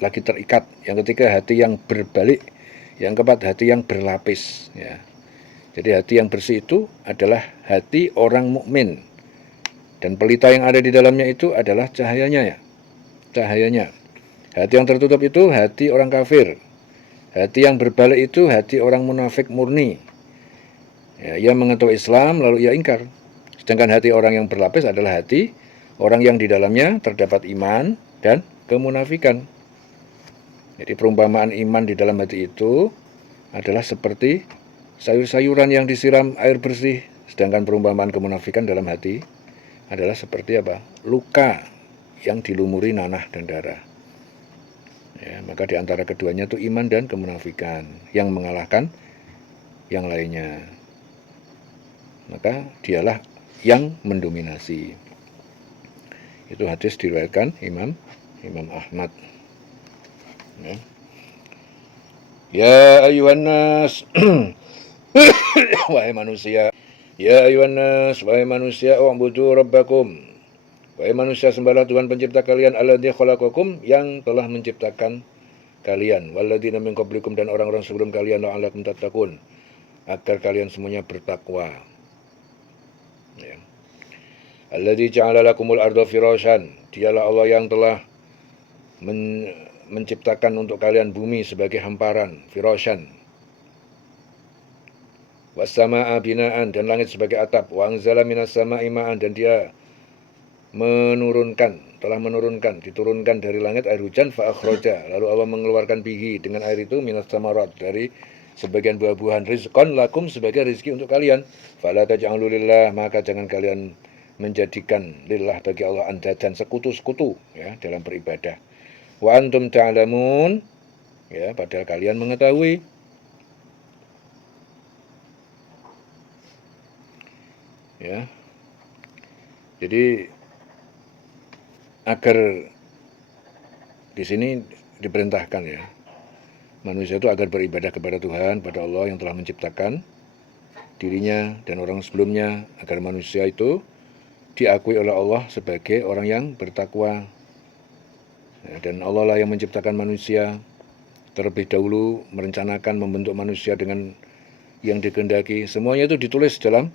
lagi terikat. Yang ketiga, hati yang berbalik. Yang keempat, hati yang berlapis. Ya. Jadi hati yang bersih itu adalah hati orang mukmin, dan pelita yang ada di dalamnya itu adalah cahayanya. Hati yang tertutup itu hati orang kafir. Hati yang berbalik itu hati orang munafik murni. Ya, ia mengetahui Islam lalu ia ingkar. Sedangkan hati orang yang berlapis adalah hati orang yang di dalamnya terdapat iman dan kemunafikan. Jadi perumpamaan iman di dalam hati itu adalah seperti sayur-sayuran yang disiram air bersih. Sedangkan perumpamaan kemunafikan dalam hati adalah seperti apa? Luka yang dilumuri nanah dan darah. Ya, maka di antara keduanya itu iman dan kemunafikan yang mengalahkan yang lainnya. Maka dialah yang mendominasi. Itu hadis diriwayatkan Imam Ahmad. Ya, ya ayuhan nas wahai manusia. Ya ayuhan nas wahai manusia, u'budu rabbakum. Wahai manusia, sembahlah Tuhan pencipta kalian, alladzi khalaqakum, yang telah menciptakan kalian, walladzina min qablikum, dan orang-orang sebelum kalian, la'allakum tattaqun, agar kalian semuanya bertakwa. Ya. Alladzi ja'ala lakumul arda firasyan, dialah Allah yang telah menciptakan untuk kalian bumi sebagai hamparan, firasyan. Was-samaa'a binaan, dan langit sebagai atap. Wa anzala minas samaa'i ma'an, dan dia diturunkan dari langit air hujan, fa akhraja, lalu Allah mengeluarkan bihi, dengan air itu, minas samarat, dari sebagian buah-buahan, rizqan lakum, sebagai rezeki untuk kalian. Fala taj'alu lillah, maka jangan kalian menjadikan lillah bagi Allah andadan, sekutu-sekutu ya dalam beribadah. Wa antum ta'lamun, ya padahal kalian mengetahui. Ya. Jadi agar di sini diperintahkan ya, manusia itu agar beribadah kepada Tuhan, pada Allah yang telah menciptakan dirinya dan orang sebelumnya, agar manusia itu diakui oleh Allah sebagai orang yang bertakwa. Ya, dan Allah lah yang menciptakan manusia, terlebih dahulu merencanakan membentuk manusia dengan yang dikehendaki. Semuanya itu ditulis dalam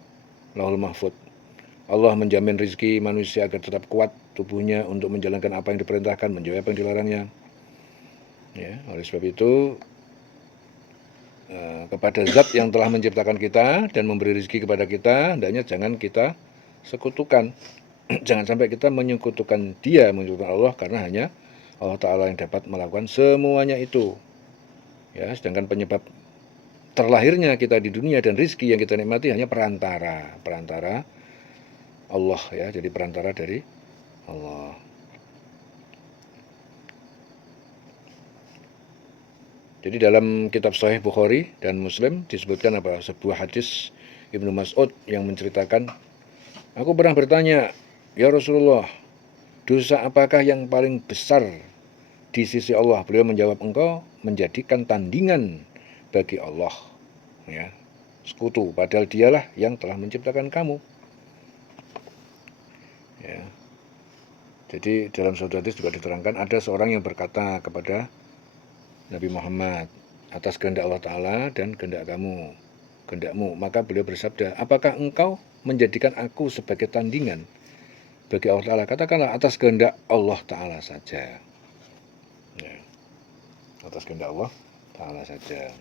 Lauhul Mahfuz. Allah menjamin rizki manusia agar tetap kuat tubuhnya untuk menjalankan apa yang diperintahkan, menjauhi apa yang dilarangnya. Ya, oleh sebab itu kepada zat yang telah menciptakan kita dan memberi rezeki kepada kita, hendaknya jangan kita sekutukan. Jangan sampai kita menyekutukan dia, menyekutukan Allah, karena hanya Allah Ta'ala yang dapat melakukan semuanya itu. Ya, sedangkan penyebab terlahirnya kita di dunia dan rezeki yang kita nikmati hanya perantara Allah ya, jadi perantara dari Allah. Jadi dalam kitab Sahih Bukhari dan Muslim disebutkan apa? Sebuah hadis Ibnu Mas'ud yang menceritakan, aku pernah bertanya, ya Rasulullah, dosa apakah yang paling besar di sisi Allah? Beliau menjawab, engkau menjadikan tandingan bagi Allah, ya, sekutu, padahal dialah yang telah menciptakan kamu. Ya. Jadi dalam suatu hadis juga diterangkan, ada seorang yang berkata kepada Nabi Muhammad, atas kehendak Allah Ta'ala dan kehendakmu, maka beliau bersabda, apakah engkau menjadikan aku sebagai tandingan bagi Allah Ta'ala? Katakanlah atas kehendak Allah Ta'ala saja. Ya. Atas kehendak Allah Ta'ala saja.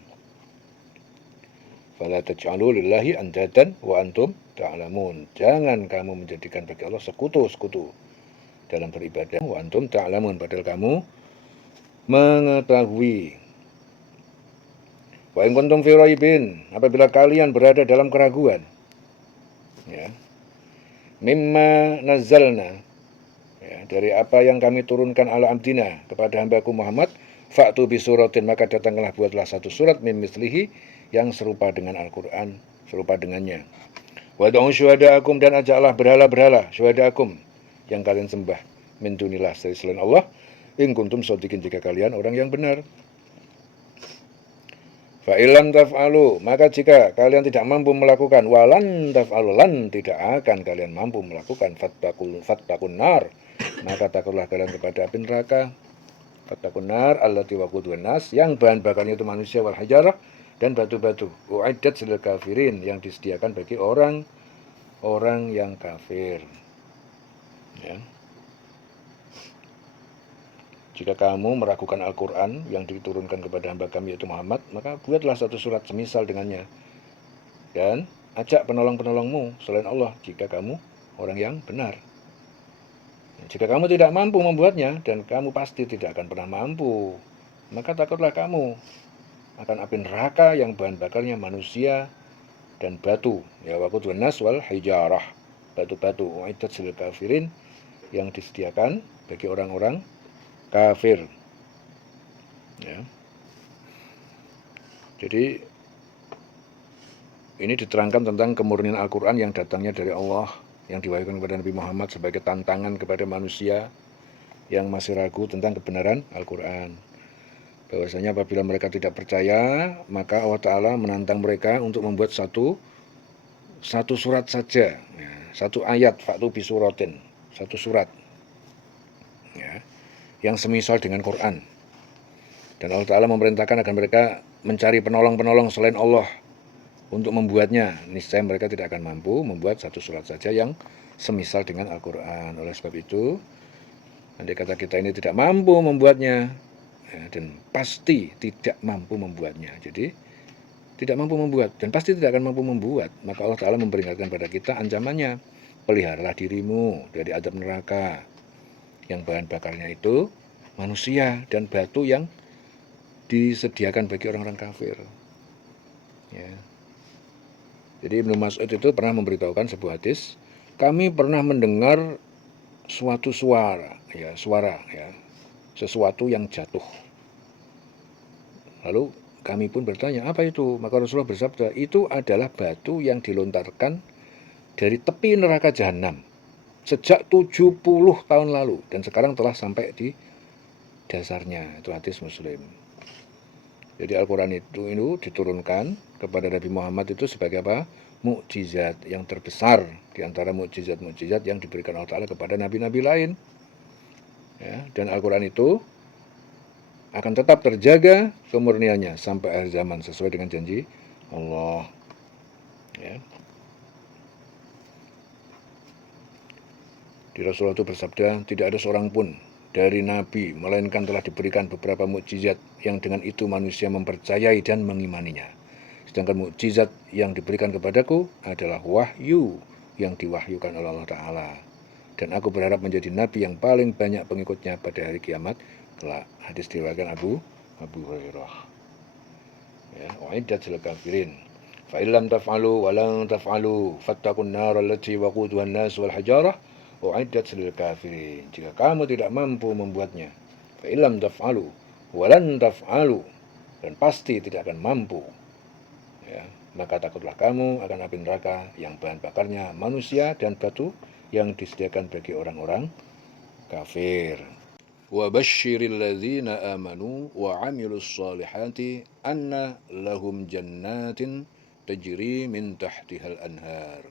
Fala taj'alu lillahi andadan wa antum ta'lamun. Jangan kamu menjadikan bagi Allah sekutu-sekutu dalam beribadah. Wa antum ta'lamun, padahal kamu mengetahui. Wa in kuntum fi raibin, apabila kalian berada dalam keraguan, ya, mimma nazzalna, ya, dari apa yang kami turunkan ala abdina, kepada hambaku Muhammad, fa'tu bi suratin, maka datanglah, buatlah satu surat min mislihi, yang serupa dengan Al-Quran, serupa dengannya. Wad'u syuhada'akum, dan ajaklah berhala-berhala, syuhada'akum, yang kalian sembah, min dunillah, dari selain Allah, in kuntum shodiqin, jika kalian orang yang benar. Fa illam taf'alu, maka jika kalian tidak mampu melakukan, walan taf'alu, lan tidak akan kalian mampu melakukan, fattakun nar, maka takutlah kalian kepada api neraka. Fattakun nar allati waqudha nas, yang bahan bakarnya itu manusia, wal hajarah, dan batu-batu, uiddat lil kafirin, yang disediakan bagi orang yang kafir. Ya. Jika kamu meragukan Al-Quran yang diturunkan kepada hamba kami yaitu Muhammad, maka buatlah satu surat semisal dengannya, dan ajak penolong-penolongmu selain Allah jika kamu orang yang benar. Jika kamu tidak mampu membuatnya, dan kamu pasti tidak akan pernah mampu, maka takutlah kamu akan api neraka yang bahan bakarnya manusia dan batu. Ya, waqudun nas wal hijarah. Batu-batu uiddat lil kafirin, yang disediakan bagi orang-orang kafir. Ya. Jadi ini diterangkan tentang kemurnian Al-Quran yang datangnya dari Allah, yang diwahyukan kepada Nabi Muhammad sebagai tantangan kepada manusia yang masih ragu tentang kebenaran Al-Quran. Bahwasanya apabila mereka tidak percaya, maka Allah Ta'ala menantang mereka untuk membuat satu surat saja, ya, satu ayat, fa'tu bisuratin, satu surat, ya, yang semisal dengan Quran. Dan Allah Ta'ala memerintahkan agar mereka mencari penolong-penolong selain Allah untuk membuatnya. Niscaya mereka tidak akan mampu membuat satu surat saja yang semisal dengan Al-Quran. Oleh sebab itu, andai kata kita ini tidak mampu membuatnya, ya, dan pasti tidak mampu membuatnya. Jadi tidak mampu membuat dan pasti tidak akan mampu membuat, maka Allah Ta'ala memperingatkan pada kita ancamannya. Peliharalah dirimu dari azab neraka yang bahan bakarnya itu manusia dan batu yang disediakan bagi orang-orang kafir. Ya. Jadi Ibnu Mas'ud itu pernah memberitahukan sebuah hadis, kami pernah mendengar suatu suara, ya, sesuatu yang jatuh. Lalu kami pun bertanya, apa itu? Maka Rasulullah bersabda, itu adalah batu yang dilontarkan dari tepi neraka jahanam sejak 70 tahun lalu dan sekarang telah sampai di dasarnya. Itu hadis Muslim. Jadi Al-Quran itu diturunkan kepada Nabi Muhammad itu sebagai apa? Mukjizat yang terbesar di antara mukjizat-mukjizat yang diberikan Allah Ta'ala kepada nabi-nabi lain. Ya, dan Al-Quran itu akan tetap terjaga kemurniannya sampai akhir zaman sesuai dengan janji Allah. Ya. Di Rasulullah itu bersabda, tidak ada seorang pun dari Nabi, melainkan telah diberikan beberapa mukjizat yang dengan itu manusia mempercayai dan mengimaninya. Sedangkan mukjizat yang diberikan kepadaku adalah wahyu yang diwahyukan oleh Allah Ta'ala. Dan aku berharap menjadi Nabi yang paling banyak pengikutnya pada hari kiamat kelak. Hadis diriwayatkan Abu Hurairah. Ya, uiddat lil kafirin. Fa illam taf'alu wa lan taf'alu fattaqun nar allati waquduha an-nas wal hajarah uiddat lil kafirin. Jika kamu tidak mampu membuatnya, fa illam taf'alu wa lan taf'alu, dan pasti tidak akan mampu, ya, maka takutlah kamu akan api neraka yang bahan bakarnya manusia dan batu yang disediakan bagi orang-orang kafir. Wa basyiril ladzina amanu wa 'amilus solihati anna lahum jannatin tajri min tahtihal anhar.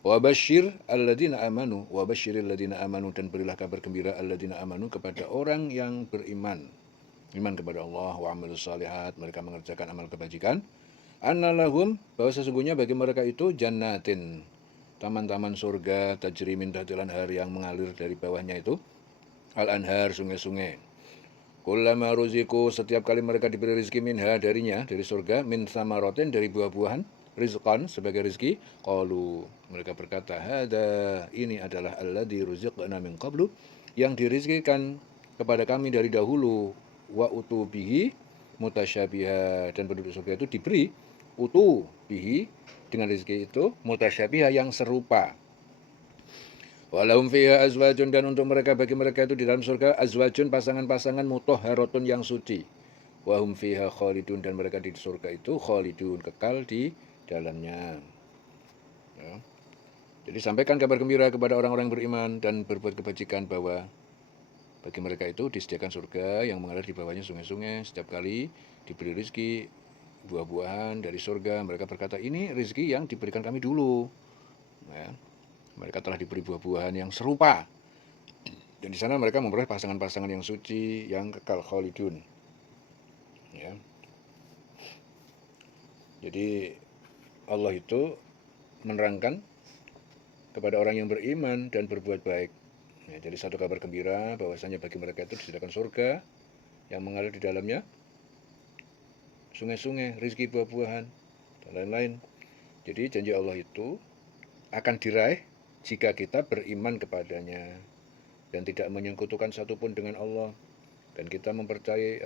Wa basyir alladzina amanu, wa basyiril ladzina amanu, dan berilah kabar gembira alladzina amanu kepada orang yang beriman, iman kepada Allah, wa 'amilus solihat, mereka mengerjakan amal kebajikan. Anna lahum, bahwa sesungguhnya bagi mereka itu jannatin, taman-taman surga, tajri min tahtihal anhar, yang mengalir dari bawahnya itu al-anhar, sungai-sungai. Kullama ruziku, setiap kali mereka diberi rezeki minha, darinya, dari surga, min samarotin, dari buah-buahan, rizqan, sebagai rezeki, qalu, mereka berkata, hada, ini adalah alladzi ruziqna min qablu, yang dirizkikan kepada kami dari dahulu, wa utu bihi mutasyabiha, dan penduduk surga itu diberi utu bihi, dengan rezeki itu mutasyabiha, yang serupa. Walahum fiha azwajun, dan untuk mereka, bagi mereka itu di dalam surga azwajun, pasangan-pasangan mutahharatun, yang suci. Wahum fiha khalidun, dan mereka di surga itu khalidun, kekal di dalamnya. Ya. Jadi sampaikan kabar gembira kepada orang-orang beriman dan berbuat kebajikan bahwa bagi mereka itu disediakan surga yang mengalir di bawahnya sungai-sungai. Setiap kali diberi rezeki buah-buahan dari surga, mereka berkata, ini rezeki yang diberikan kami dulu. Ya. Mereka telah diberi buah-buahan yang serupa. Dan di sana mereka memperoleh pasangan-pasangan yang suci, yang kekal khalidun. Ya. Jadi Allah itu menerangkan kepada orang yang beriman dan berbuat baik. Ya, jadi satu kabar gembira bahwasanya bagi mereka itu disediakan surga yang mengalir di dalamnya sungai-sungai, rezeki buah-buahan, dan lain-lain. Jadi janji Allah itu akan diraih jika kita beriman kepadanya dan tidak menyekutukan satupun dengan Allah, dan kita mempercayai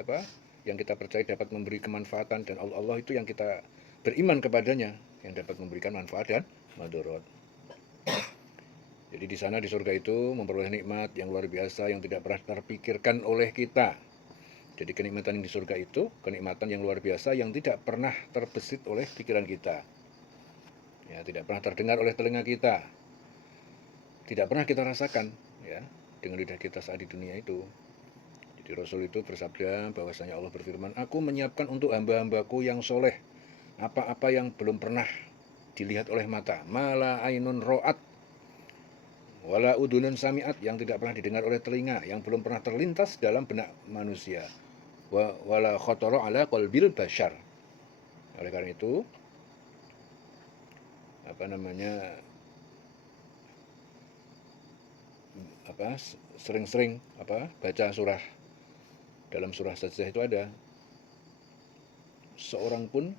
yang kita percaya dapat memberi kemanfaatan, dan Allah itu yang kita beriman kepadanya yang dapat memberikan manfaat dan madorot. Jadi di sana di surga itu memperoleh nikmat yang luar biasa yang tidak pernah terpikirkan oleh kita. Jadi kenikmatan yang di surga itu kenikmatan yang luar biasa yang tidak pernah terbesit oleh pikiran kita. Ya, tidak pernah terdengar oleh telinga kita. Tidak pernah kita rasakan ya dengan lidah kita saat di dunia itu. Jadi Rasul itu bersabda bahwasanya Allah berfirman, "Aku menyiapkan untuk hamba-hambaku yang soleh apa-apa yang belum pernah dilihat oleh mata, mala ainun ro'at, wala udunun sami'at, yang tidak pernah didengar oleh telinga, yang belum pernah terlintas dalam benak manusia, wala khotoro ala qalbil bashar." Oleh karena itu sering-sering baca surah, dalam surah Sajdah itu ada, seorang pun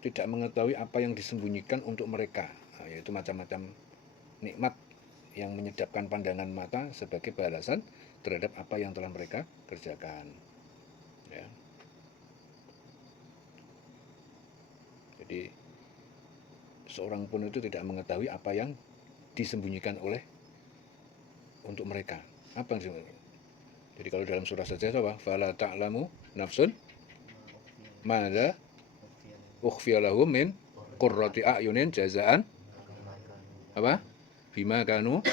tidak mengetahui apa yang disembunyikan untuk mereka, yaitu macam-macam nikmat yang menyedapkan pandangan mata sebagai balasan terhadap apa yang telah mereka kerjakan. Ya. Jadi seorang pun itu tidak mengetahui apa yang disembunyikan untuk mereka. Apa yang disembunyikan? Jadi kalau dalam surah saja itu apa? Fala ta'lamu nafsun madza ukhfiya lahum min qurrati a'yunin jazaan bima kanu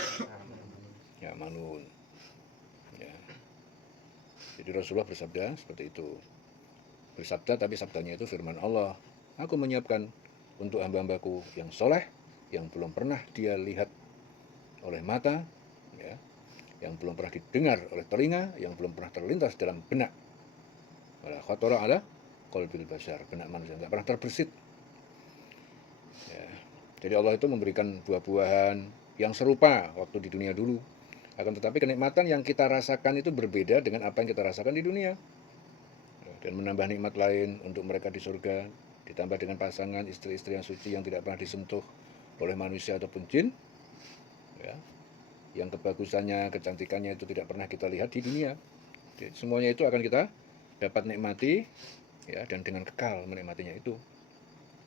ya'malun. Ya. Jadi Rasulullah bersabda seperti itu. Bersabda tapi sabdanya itu firman Allah. Aku menyiapkan untuk hamba-hambaku yang soleh, yang belum pernah dia lihat oleh mata, ya, yang belum pernah didengar oleh telinga, yang belum pernah terlintas dalam benak, wala khatara ala qalbil bashar, benak manusia, tidak pernah terbersit. Ya. Jadi Allah itu memberikan buah-buahan yang serupa waktu di dunia dulu. Akan tetapi kenikmatan yang kita rasakan itu berbeda dengan apa yang kita rasakan di dunia. Dan menambah nikmat lain untuk mereka di surga, ditambah dengan pasangan istri-istri yang suci yang tidak pernah disentuh oleh manusia ataupun jin, ya, yang kebagusannya, kecantikannya itu tidak pernah kita lihat di dunia. Jadi, semuanya itu akan kita dapat nikmati, ya, dan dengan kekal menikmatinya itu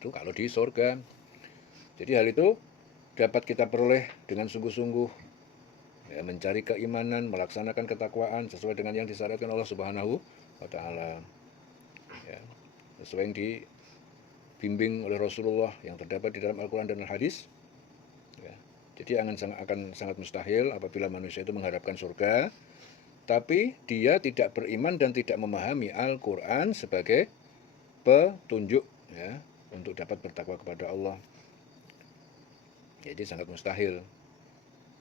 kalau di surga. Jadi hal itu dapat kita peroleh dengan sungguh-sungguh, ya, mencari keimanan, melaksanakan ketakwaan sesuai dengan yang disyariatkan Allah Subhanahu wa Ta'ala, ya, sesuai yang dibimbing oleh Rasulullah yang terdapat di dalam Al-Quran dan Al-Hadis. Ya. Jadi akan sangat mustahil apabila manusia itu mengharapkan surga, tapi dia tidak beriman dan tidak memahami Al-Quran sebagai petunjuk, ya, untuk dapat bertakwa kepada Allah. Jadi sangat mustahil.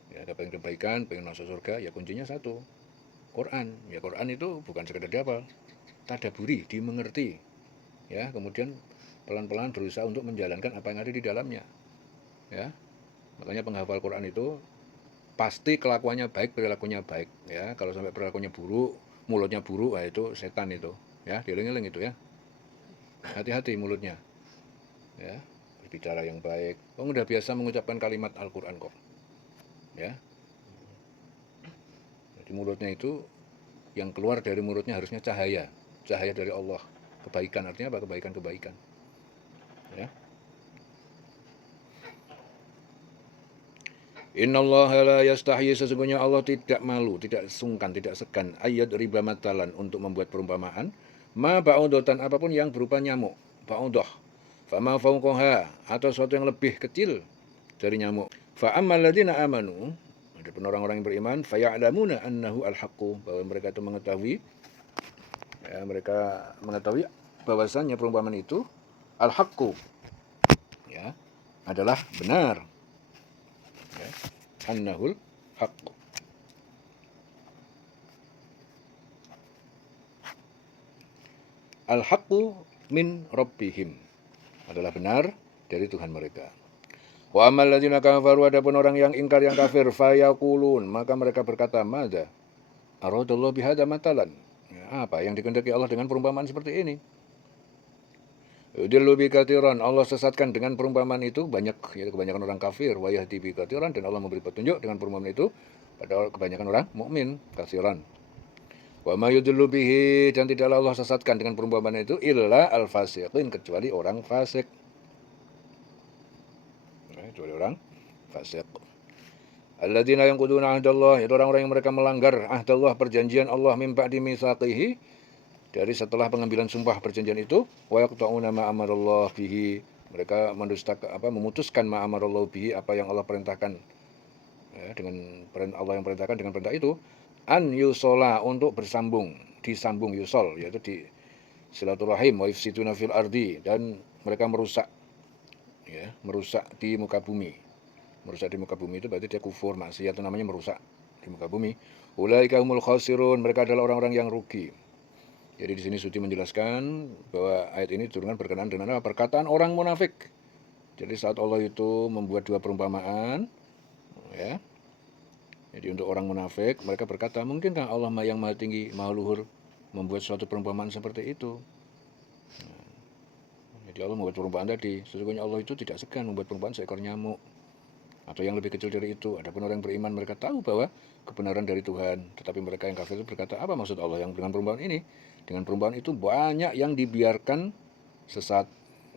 Ya, pengen kebaikan, pengen masuk surga, ya kuncinya satu, Quran. Ya Quran itu bukan sekedar dihafal, tadaburi, dimengerti, ya, kemudian pelan-pelan berusaha untuk menjalankan apa yang ada di dalamnya, ya. Makanya penghafal Quran itu pasti kelakuannya baik, perilakunya baik, ya. Kalau sampai perilakunya buruk, mulutnya buruk, itu setan itu, ya, dieling-eling itu, ya. Hati-hati mulutnya, ya, berbicara yang baik. Udah biasa mengucapkan kalimat Al-Quran kok, ya. Jadi mulutnya itu, yang keluar dari mulutnya harusnya cahaya dari Allah, kebaikan. Artinya apa? Kebaikan, ya. Innallaha la yastahyi, sesungguhnya Allah tidak malu, tidak sungkan, tidak segan, ayat riba matalan, untuk membuat perumpamaan, ma ba'udotan, apapun yang berupa nyamuk, ba'udoh, fama fauqoha, atau sesuatu yang lebih kecil dari nyamuk, fa'ammal ladina amanu, adapun orang-orang yang beriman, faya'lamuna annahu al-haqqu, bahwa mereka itu mengetahui, ya, mereka mengetahui bahwasannya perumpamaan itu al-haqqu, ya, adalah benar, ya, annahul haqq. Al-haqqu min rabbihim, adalah benar dari Tuhan mereka. Wa amal ladzina kafaru, adapun orang yang ingkar, yang kafir, fayaqulun, maka mereka berkata, madza aradallahu bihadza matalan, ya, apa yang dikehendaki Allah dengan perumpamaan seperti ini? Yudillu bi katsiran, Allah sesatkan dengan perumpamaan itu banyak, yaitu kebanyakan orang kafir. Wa yahdi bi katsiran, dan Allah memberi petunjuk dengan perumpamaan itu pada kebanyakan orang mukmin, katsiran. Wa ma yudillu bihi, dan tidaklah Allah sesatkan dengan perumpamaan itu illa al-fasiqin, kecuali orang fasik. Kecuali orang fasik. Alladzina yanquduna ahdallah, yaitu orang-orang yang mereka melanggar ahdallah, perjanjian Allah, min ba'di mitsaqihi, dari setelah pengambilan sumpah perjanjian itu, wa yaqta'una ma amarallahu bihi, mereka memutuskan ma amarallahu bihi, apa yang Allah perintahkan, ya, dengan Allah yang perintahkan dengan perintah itu, an yusola, untuk disambung yusol, yaitu di silaturahim, wa yufsiduna fil ardi, dan mereka merusak, ya, merusak di muka bumi. Merusak di muka bumi itu berarti dia kufur, maksiat, itu namanya merusak di muka bumi. Ulaika humul khasirun, mereka adalah orang-orang yang rugi. Jadi di sini Suci menjelaskan bahwa ayat ini turunkan berkenaan dengan apa? Perkataan orang munafik. Jadi saat Allah itu membuat dua perumpamaan, ya. Jadi untuk orang munafik, mereka berkata, mungkinkah Allah yang maha tinggi, maha luhur, membuat suatu perumpamaan seperti itu? Jadi Allah membuat perumpamaan tadi. Sesungguhnya Allah itu tidak segan membuat perumpamaan seekor nyamuk, atau yang lebih kecil dari itu. Adapun orang beriman, mereka tahu bahwa kebenaran dari Tuhan. Tetapi mereka yang kafir itu berkata, apa maksud Allah yang dengan perumpamaan ini? Dengan perumpamaan itu banyak yang dibiarkan sesat,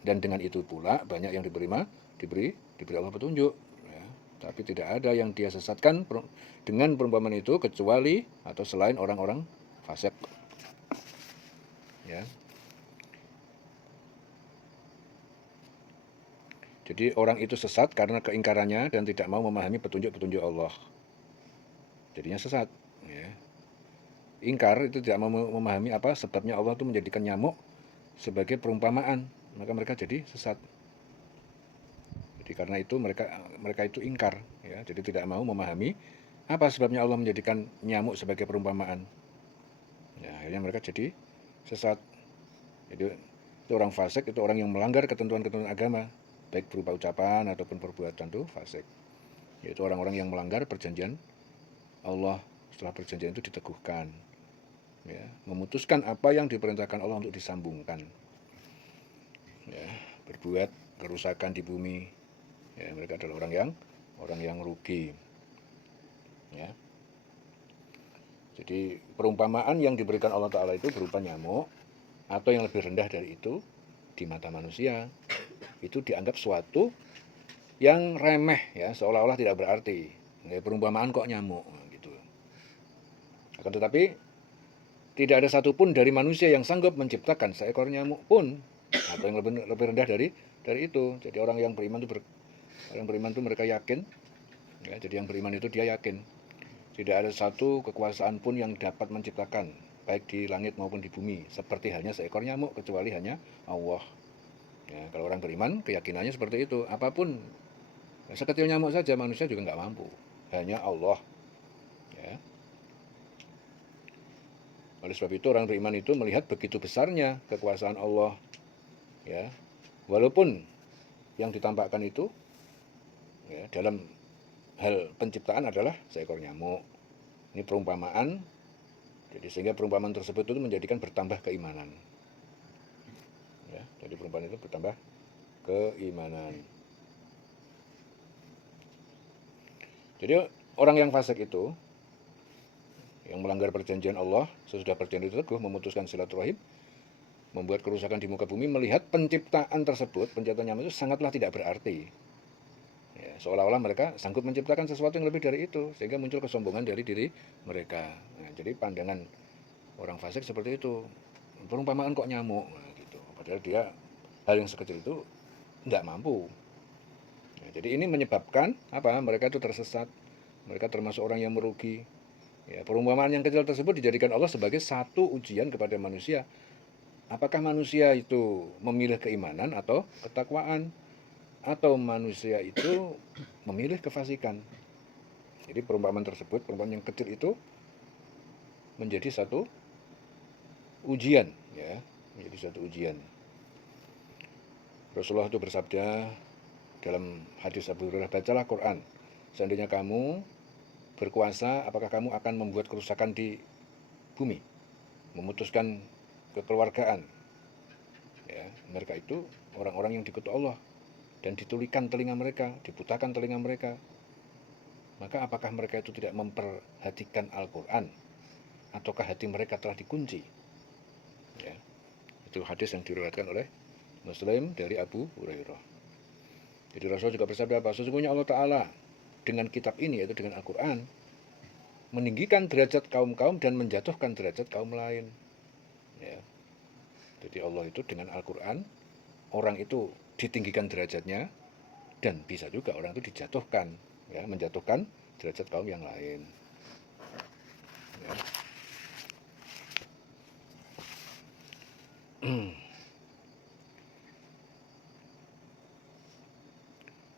dan dengan itu pula banyak yang diberi Allah petunjuk, ya. Tapi tidak ada yang dia sesatkan dengan perumpamaan itu kecuali atau selain orang-orang fasik, ya. Jadi orang itu sesat karena keingkarannya dan tidak mau memahami petunjuk-petunjuk Allah, jadinya sesat, ya. Ingkar itu tidak mau memahami apa sebabnya Allah itu menjadikan nyamuk sebagai perumpamaan, maka mereka jadi sesat. Jadi karena itu mereka itu ingkar, ya. Jadi tidak mau memahami apa sebabnya Allah menjadikan nyamuk sebagai perumpamaan. Ya, akhirnya mereka jadi sesat. Jadi itu orang fasik, itu orang yang melanggar ketentuan-ketentuan agama, baik berupa ucapan ataupun perbuatan, itu fasik. Yaitu orang-orang yang melanggar perjanjian Allah setelah perjanjian itu diteguhkan, ya, memutuskan apa yang diperintahkan Allah untuk disambungkan, ya, berbuat kerusakan di bumi, ya, mereka adalah orang yang rugi, ya. Jadi perumpamaan yang diberikan Allah Ta'ala itu berupa nyamuk, atau yang lebih rendah dari itu di mata manusia, itu dianggap suatu yang remeh, ya, seolah-olah tidak berarti. Ya, perumpamaan kok nyamuk, gitu. Akan tetapi tidak ada satupun dari manusia yang sanggup menciptakan seekor nyamuk pun, atau yang lebih rendah dari itu. Jadi orang yang beriman itu mereka yakin, ya, jadi yang beriman itu dia yakin tidak ada satu kekuasaan pun yang dapat menciptakan, baik di langit maupun di bumi, seperti halnya seekor nyamuk, kecuali hanya Allah. Ya, kalau orang beriman keyakinannya seperti itu. Apapun, sekecil nyamuk saja manusia juga nggak mampu, hanya Allah, ya. Oleh sebab itu orang beriman itu melihat begitu besarnya kekuasaan Allah, ya, walaupun yang ditampakkan itu, ya, dalam hal penciptaan adalah seekor nyamuk. Ini perumpamaan, jadi sehingga perumpamaan tersebut itu menjadikan bertambah keimanan, ya. Jadi perumpamaan itu bertambah keimanan. Jadi orang yang fasik itu, yang melanggar perjanjian Allah sesudah perjanjian itu teguh, memutuskan silaturahim, membuat kerusakan di muka bumi, melihat penciptaan tersebut, penciptaan nyamuk itu sangatlah tidak berarti, ya, seolah-olah mereka sanggup menciptakan sesuatu yang lebih dari itu, sehingga muncul kesombongan dari diri mereka. Nah, jadi pandangan orang fasik seperti itu, perumpamaan kok nyamuk, nah, gitu. Padahal dia hal yang sekecil itu tidak mampu. Nah, jadi ini menyebabkan apa? Mereka itu tersesat, mereka termasuk orang yang merugi. Ya, perumpamaan yang kecil tersebut dijadikan Allah sebagai satu ujian kepada manusia. Apakah manusia itu memilih keimanan atau ketakwaan, atau manusia itu memilih kefasikan. Jadi perumpamaan tersebut, perumpamaan yang kecil itu menjadi satu ujian, ya, menjadi satu ujian. Rasulullah itu bersabda dalam hadis Abu Hurairah, bacalah Quran. Seandainya kamu berkuasa, apakah kamu akan membuat kerusakan di bumi, memutuskan kekeluargaan, Ya, mereka itu orang-orang yang dikutuk Allah dan ditulikan telinga mereka, dibutakan telinga mereka. Maka apakah mereka itu tidak memperhatikan Al-Quran, ataukah hati mereka telah dikunci? Ya, itu hadis yang diriwayatkan oleh Muslim dari Abu Hurairah. Jadi Rasul juga bersabda apa? Sesungguhnya Allah Ta'ala dengan kitab ini, yaitu dengan Al-Quran, meninggikan derajat kaum-kaum dan menjatuhkan derajat kaum lain. Ya. Jadi Allah itu dengan Al-Quran, orang itu ditinggikan derajatnya, dan bisa juga orang itu dijatuhkan, ya, menjatuhkan derajat kaum yang lain. Ya.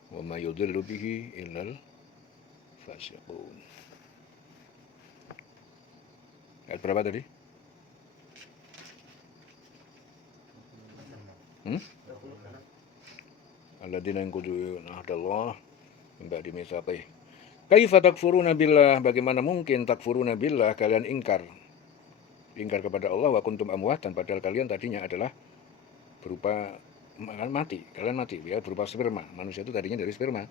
Wa ma yudhillu bihi illal fasiqun. Ayat berapa tadi? Alladzina yanquduna ahdallah min ba'di mitsaqih. Kaifa takfuruna billah? Bagaimana mungkin takfuruna billah, kalian ingkar kepada Allah, wa kuntum amwatan, padahal kalian tadinya adalah berupa mati, kalian mati ya, berupa sperma. Manusia itu tadinya dari sperma.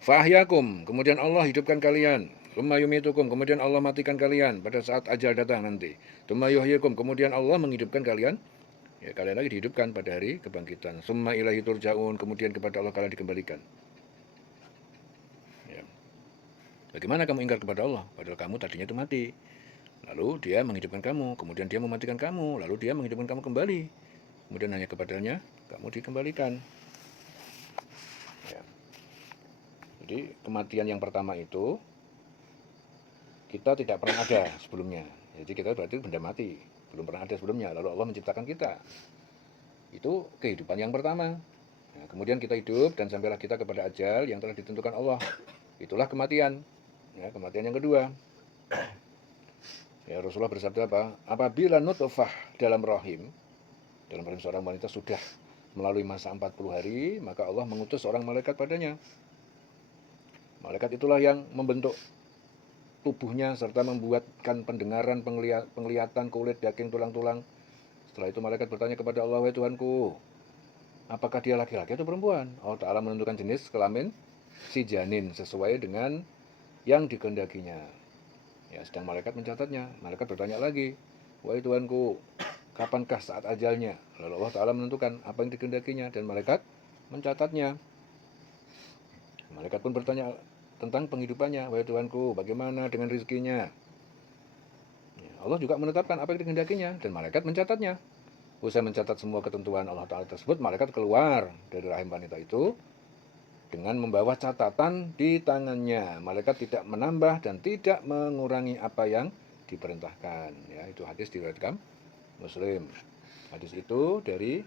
Fahyakum, kemudian Allah hidupkan kalian. Tsumma yumitukum, kemudian Allah matikan kalian pada saat ajal datang nanti. Tsumma yuhyikum, kemudian Allah menghidupkan kalian. Ya, kalian lagi dihidupkan pada hari kebangkitan. Tsumma ilaihi turja'un, kemudian kepada Allah kalian dikembalikan. Ya. Bagaimana kamu ingkar kepada Allah? Padahal kamu tadinya itu mati. Lalu dia menghidupkan kamu, kemudian dia mematikan kamu, lalu dia menghidupkan kamu kembali. Kemudian hanya kepadanya kamu dikembalikan. Ya. Jadi kematian yang pertama itu kita tidak pernah ada sebelumnya. Jadi kita berarti benda mati, belum pernah ada sebelumnya. Lalu Allah menciptakan kita. Itu kehidupan yang pertama. Nah, kemudian kita hidup dan sampailah kita kepada ajal yang telah ditentukan Allah. Itulah kematian. Ya, kematian yang kedua. Ya, Rasulullah bersabda apa? Apabila nutfah dalam rahim seorang wanita sudah melalui masa 40 hari, maka Allah mengutus seorang malaikat padanya. Malaikat itulah yang membentuk tubuhnya serta membuatkan pendengaran, penglihatan, kulit, daging, tulang-tulang. Setelah itu malaikat bertanya kepada Allah, wahai Tuhanku, apakah dia laki-laki atau perempuan? Allah Ta'ala menentukan jenis kelamin si janin sesuai dengan yang dikehendakinya. Ya, sedang malaikat mencatatnya. Malaikat bertanya lagi, wahai Tuhanku, kapankah saat ajalnya? Lalu Allah Ta'ala menentukan apa yang dikehendakinya dan malaikat mencatatnya. Malaikat pun bertanya tentang penghidupannya, wahai Tuhanku, bagaimana dengan rezekinya? Ya, Allah juga menetapkan apa yang dikehendakinya dan malaikat mencatatnya. Usai mencatat semua ketentuan Allah Ta'ala tersebut, malaikat keluar dari rahim wanita itu dengan membawa catatan di tangannya. Malaikat tidak menambah dan tidak mengurangi apa yang diperintahkan. Ya, itu hadis diriwayatkan Muslim. Hadis itu dari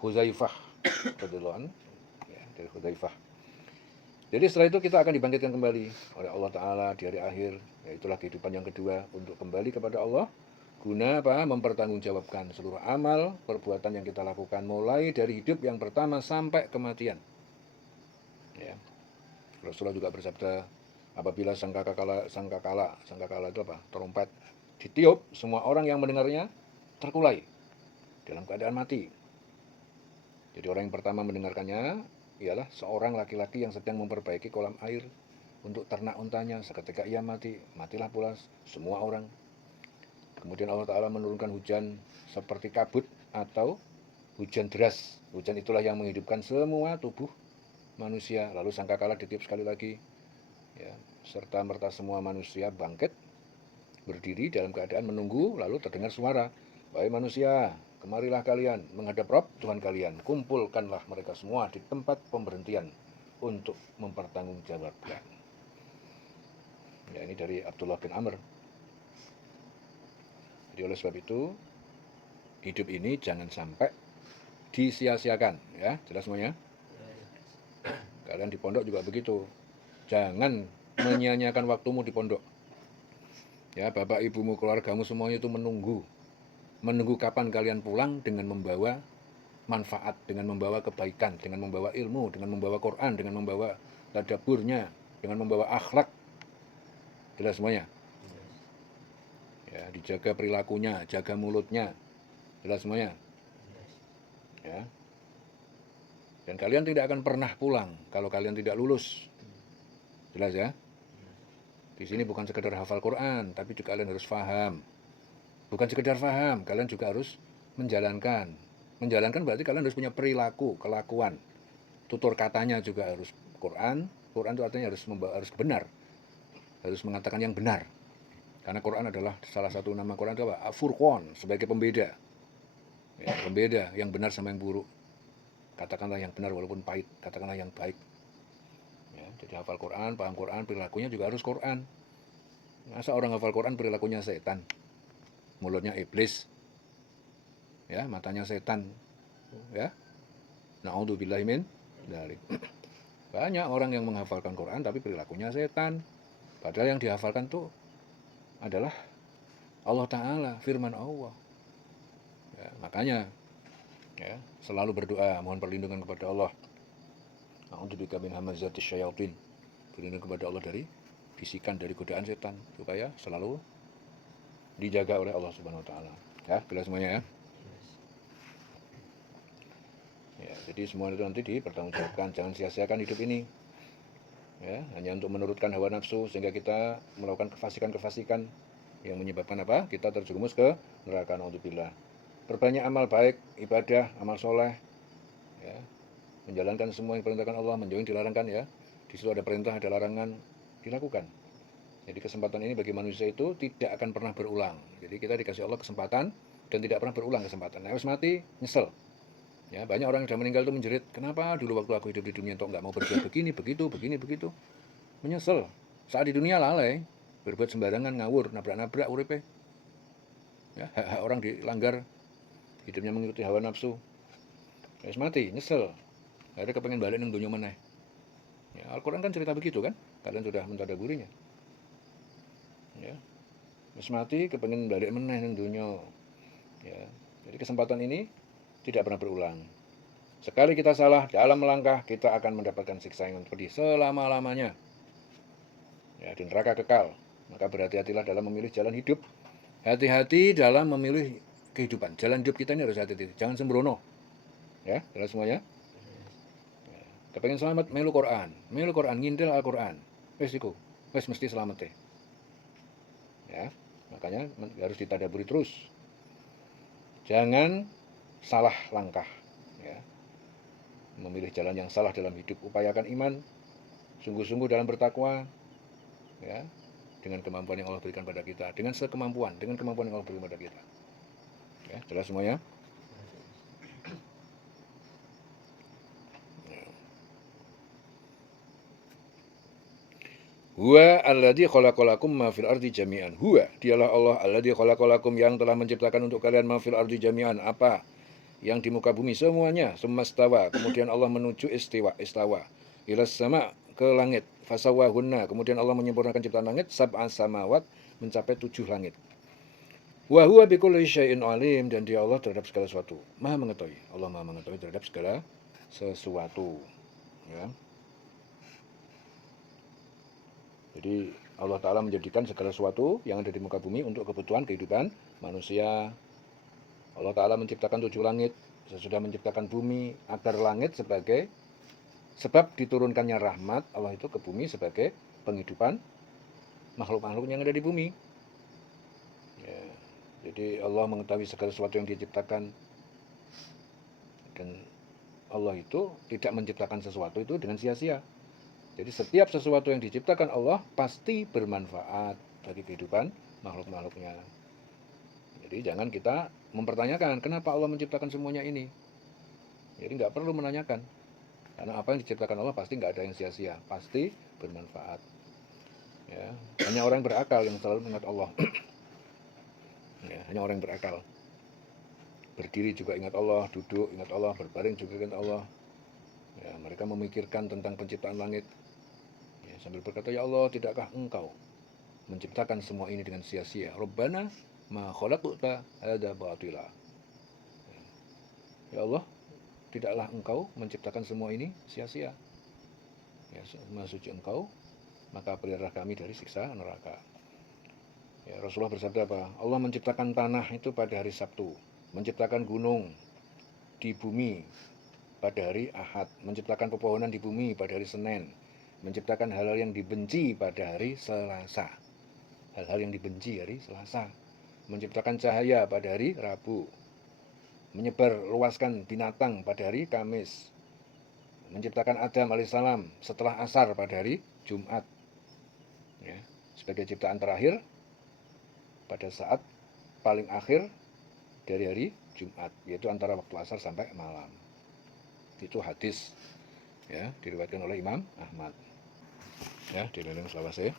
Hudzaifah radhiyallahu anhu, ya, dari Hudzaifah. Jadi setelah itu kita akan dibangkitkan kembali oleh Allah Ta'ala di hari akhir. Yaitulah kehidupan yang kedua, untuk kembali kepada Allah. Guna apa? Mempertanggungjawabkan seluruh amal, perbuatan yang kita lakukan, mulai dari hidup yang pertama sampai kematian. Ya. Rasulullah juga bersabda, apabila sangkakala itu apa? Trompet ditiup, semua orang yang mendengarnya terkulai dalam keadaan mati. Jadi orang yang pertama mendengarkannya ialah seorang laki-laki yang sedang memperbaiki kolam air untuk ternak untanya. Seketika ia mati, matilah pula semua orang. Kemudian Allah Ta'ala menurunkan hujan seperti kabut atau hujan deras. Hujan itulah yang menghidupkan semua tubuh manusia. Lalu sangkakala ditiup sekali lagi, ya, serta merta semua manusia bangkit, berdiri dalam keadaan menunggu. Lalu terdengar suara, wahai manusia, kemarilah kalian menghadap Rabb Tuhan kalian. Kumpulkanlah mereka semua di tempat pemberhentian untuk mempertanggungjawabkan. Ya, ini dari Abdullah bin Amr. Jadi oleh sebab itu, hidup ini jangan sampai disia-siakan. Ya, jelas semuanya? Kalian di pondok juga begitu. Jangan menyia-nyiakan waktumu di pondok. Ya, bapak ibumu, keluargamu semuanya itu menunggu kapan kalian pulang dengan membawa manfaat, dengan membawa kebaikan, dengan membawa ilmu, dengan membawa Quran, dengan membawa tadaburnya, dengan membawa akhlak. Jelas semuanya? Ya, dijaga perilakunya, jaga mulutnya. Jelas semuanya? Ya. Dan kalian tidak akan pernah pulang kalau kalian tidak lulus. Jelas ya? Di sini bukan sekedar hafal Quran, tapi juga kalian harus paham. Bukan sekedar paham, kalian juga harus menjalankan. Menjalankan berarti kalian harus punya perilaku, kelakuan. Tutur katanya juga harus Quran. Quran itu artinya harus benar. Harus mengatakan yang benar. Karena Quran adalah salah satu nama Quran itu apa? Furqan, sebagai pembeda. Ya, pembeda yang benar sama yang buruk. Katakanlah yang benar walaupun pahit, katakanlah yang baik. Ya, jadi hafal Quran, paham Quran, perilakunya juga harus Quran. Masa orang hafal Quran perilakunya setan, mulutnya iblis, ya, matanya setan, ya. Na'udzubillahi min dzalik. Banyak orang yang menghafalkan Quran tapi perilakunya setan. Padahal yang dihafalkan tuh adalah Allah Ta'ala, firman Allah. Ya, makanya ya, selalu berdoa, mohon perlindungan kepada Allah. A'udzubika min hamazatis syayatin. Berlindung kepada Allah dari bisikan, dari godaan setan, supaya selalu dijaga oleh Allah Subhanahu wa taala. Ya, jelas semuanya ya. Ya, jadi semua itu nanti dipertanggungjawabkan, jangan sia-siakan hidup ini. Ya, hanya untuk menurutkan hawa nafsu sehingga kita melakukan kefasikan-kefasikan yang menyebabkan apa? Kita terjerumus ke neraka, naudzubillah. Perbanyak amal baik, ibadah, amal soleh, ya, menjalankan semua yang diperintahkan Allah, menjauhi yang dilarangkan ya. Di situ ada perintah, ada larangan, dilakukan. Jadi kesempatan ini bagi manusia itu tidak akan pernah berulang. Jadi kita dikasih Allah kesempatan dan tidak pernah berulang kesempatan. Nah, harus mati, nyesel. Ya, banyak orang yang sudah meninggal itu menjerit, kenapa dulu waktu aku hidup di dunia kok nggak mau berbuat begini, begitu, begitu. Menyesal. Saat di dunia lalai, berbuat sembarangan, ngawur, nabrak-nabrak uripe. Ya, hak-hak orang dilanggar, hidupnya mengikuti hawa nafsu. Harus mati, nyesel. Akhirnya kepengen balik nang dunia meneh. Ya, Al-Quran kan cerita begitu kan? Kalian sudah mentadaburinya. Ya, harus mati, kepengen balik meneh nang dunia. Ya, jadi kesempatan ini tidak pernah berulang. Sekali kita salah dalam melangkah, kita akan mendapatkan siksa yang pedih selama-lamanya. Ya, di neraka kekal. Maka berhati-hatilah dalam memilih jalan hidup. Hati-hati dalam memilih kehidupan. Jalan hidup kita ini harus hati-hati. Jangan sembrono. Ya, jelas semuanya. Ya, kepengen selamat, melu Quran. Melu Quran, ngintil Al-Quran. Wes iku, wes mesti selamat. Ya, makanya harus ditadaburi terus. Jangan salah langkah. Ya, memilih jalan yang salah dalam hidup. Upayakan iman, sungguh-sungguh dalam bertakwa, ya, dengan kemampuan yang Allah berikan pada kita, dengan kemampuan yang Allah berikan pada kita. Ya, jelas semuanya. Huwa alladzi khalaqalakum ma fil ardi jami'an. Huwa, dialah Allah alladzi khalaqalakum yang telah menciptakan untuk kalian ma fil ardi jami'an, apa yang di muka bumi semuanya, semastawa. Kemudian Allah menuju istawa ilas sama, ke langit, fasawahunna. Kemudian Allah menyempurnakan ciptaan langit, sab'an samawat, mencapai 7 langit. Wa huwa bikulli syai'in alim, dan dia Allah terhadap segala sesuatu maha mengetahui. Allah maha mengetahui terhadap segala sesuatu. Ya. Jadi Allah Ta'ala menjadikan segala sesuatu yang ada di muka bumi untuk kebutuhan kehidupan manusia. Allah Ta'ala menciptakan 7 langit, sesudah menciptakan bumi, agar langit sebagai sebab diturunkannya rahmat Allah itu ke bumi sebagai penghidupan makhluk-makhluk yang ada di bumi. Ya, jadi Allah mengetahui segala sesuatu yang diciptakan, dan Allah itu tidak menciptakan sesuatu itu dengan sia-sia. Jadi setiap sesuatu yang diciptakan Allah pasti bermanfaat bagi kehidupan makhluk-makhluknya. Jadi jangan kita mempertanyakan kenapa Allah menciptakan semuanya ini. Jadi nggak perlu menanyakan. Karena apa yang diciptakan Allah pasti nggak ada yang sia-sia, pasti bermanfaat. Ya, hanya orang berakal yang selalu mengingat Allah. Ya, hanya orang yang berakal. Berdiri juga ingat Allah, duduk ingat Allah, berbaring juga ingat Allah. Ya, mereka memikirkan tentang penciptaan langit. Ya, sambil berkata, ya Allah, tidakkah Engkau menciptakan semua ini dengan sia-sia? Rabbana ma khalaqta hadza batila. Ya Allah, tidaklah Engkau menciptakan semua ini sia-sia. Ya, Maha suci Engkau, maka peliharalah kami dari siksa neraka. Ya, Rasulullah bersabda apa? Allah menciptakan tanah itu pada hari Sabtu, menciptakan gunung, di bumi pada hari Ahad, menciptakan pepohonan di bumi pada hari Senin, menciptakan hal-hal yang dibenci pada hari Selasa, hal-hal yang dibenci hari Selasa, menciptakan cahaya pada hari Rabu, menyebar luaskan binatang pada hari Kamis, menciptakan Adam alaihissalam setelah asar pada hari Jumat, ya, sebagai ciptaan terakhir pada saat paling akhir dari hari Jumat, yaitu antara waktu asar sampai malam. Itu hadis, ya, diriwayatkan oleh Imam Ahmad, ya, di Selawase.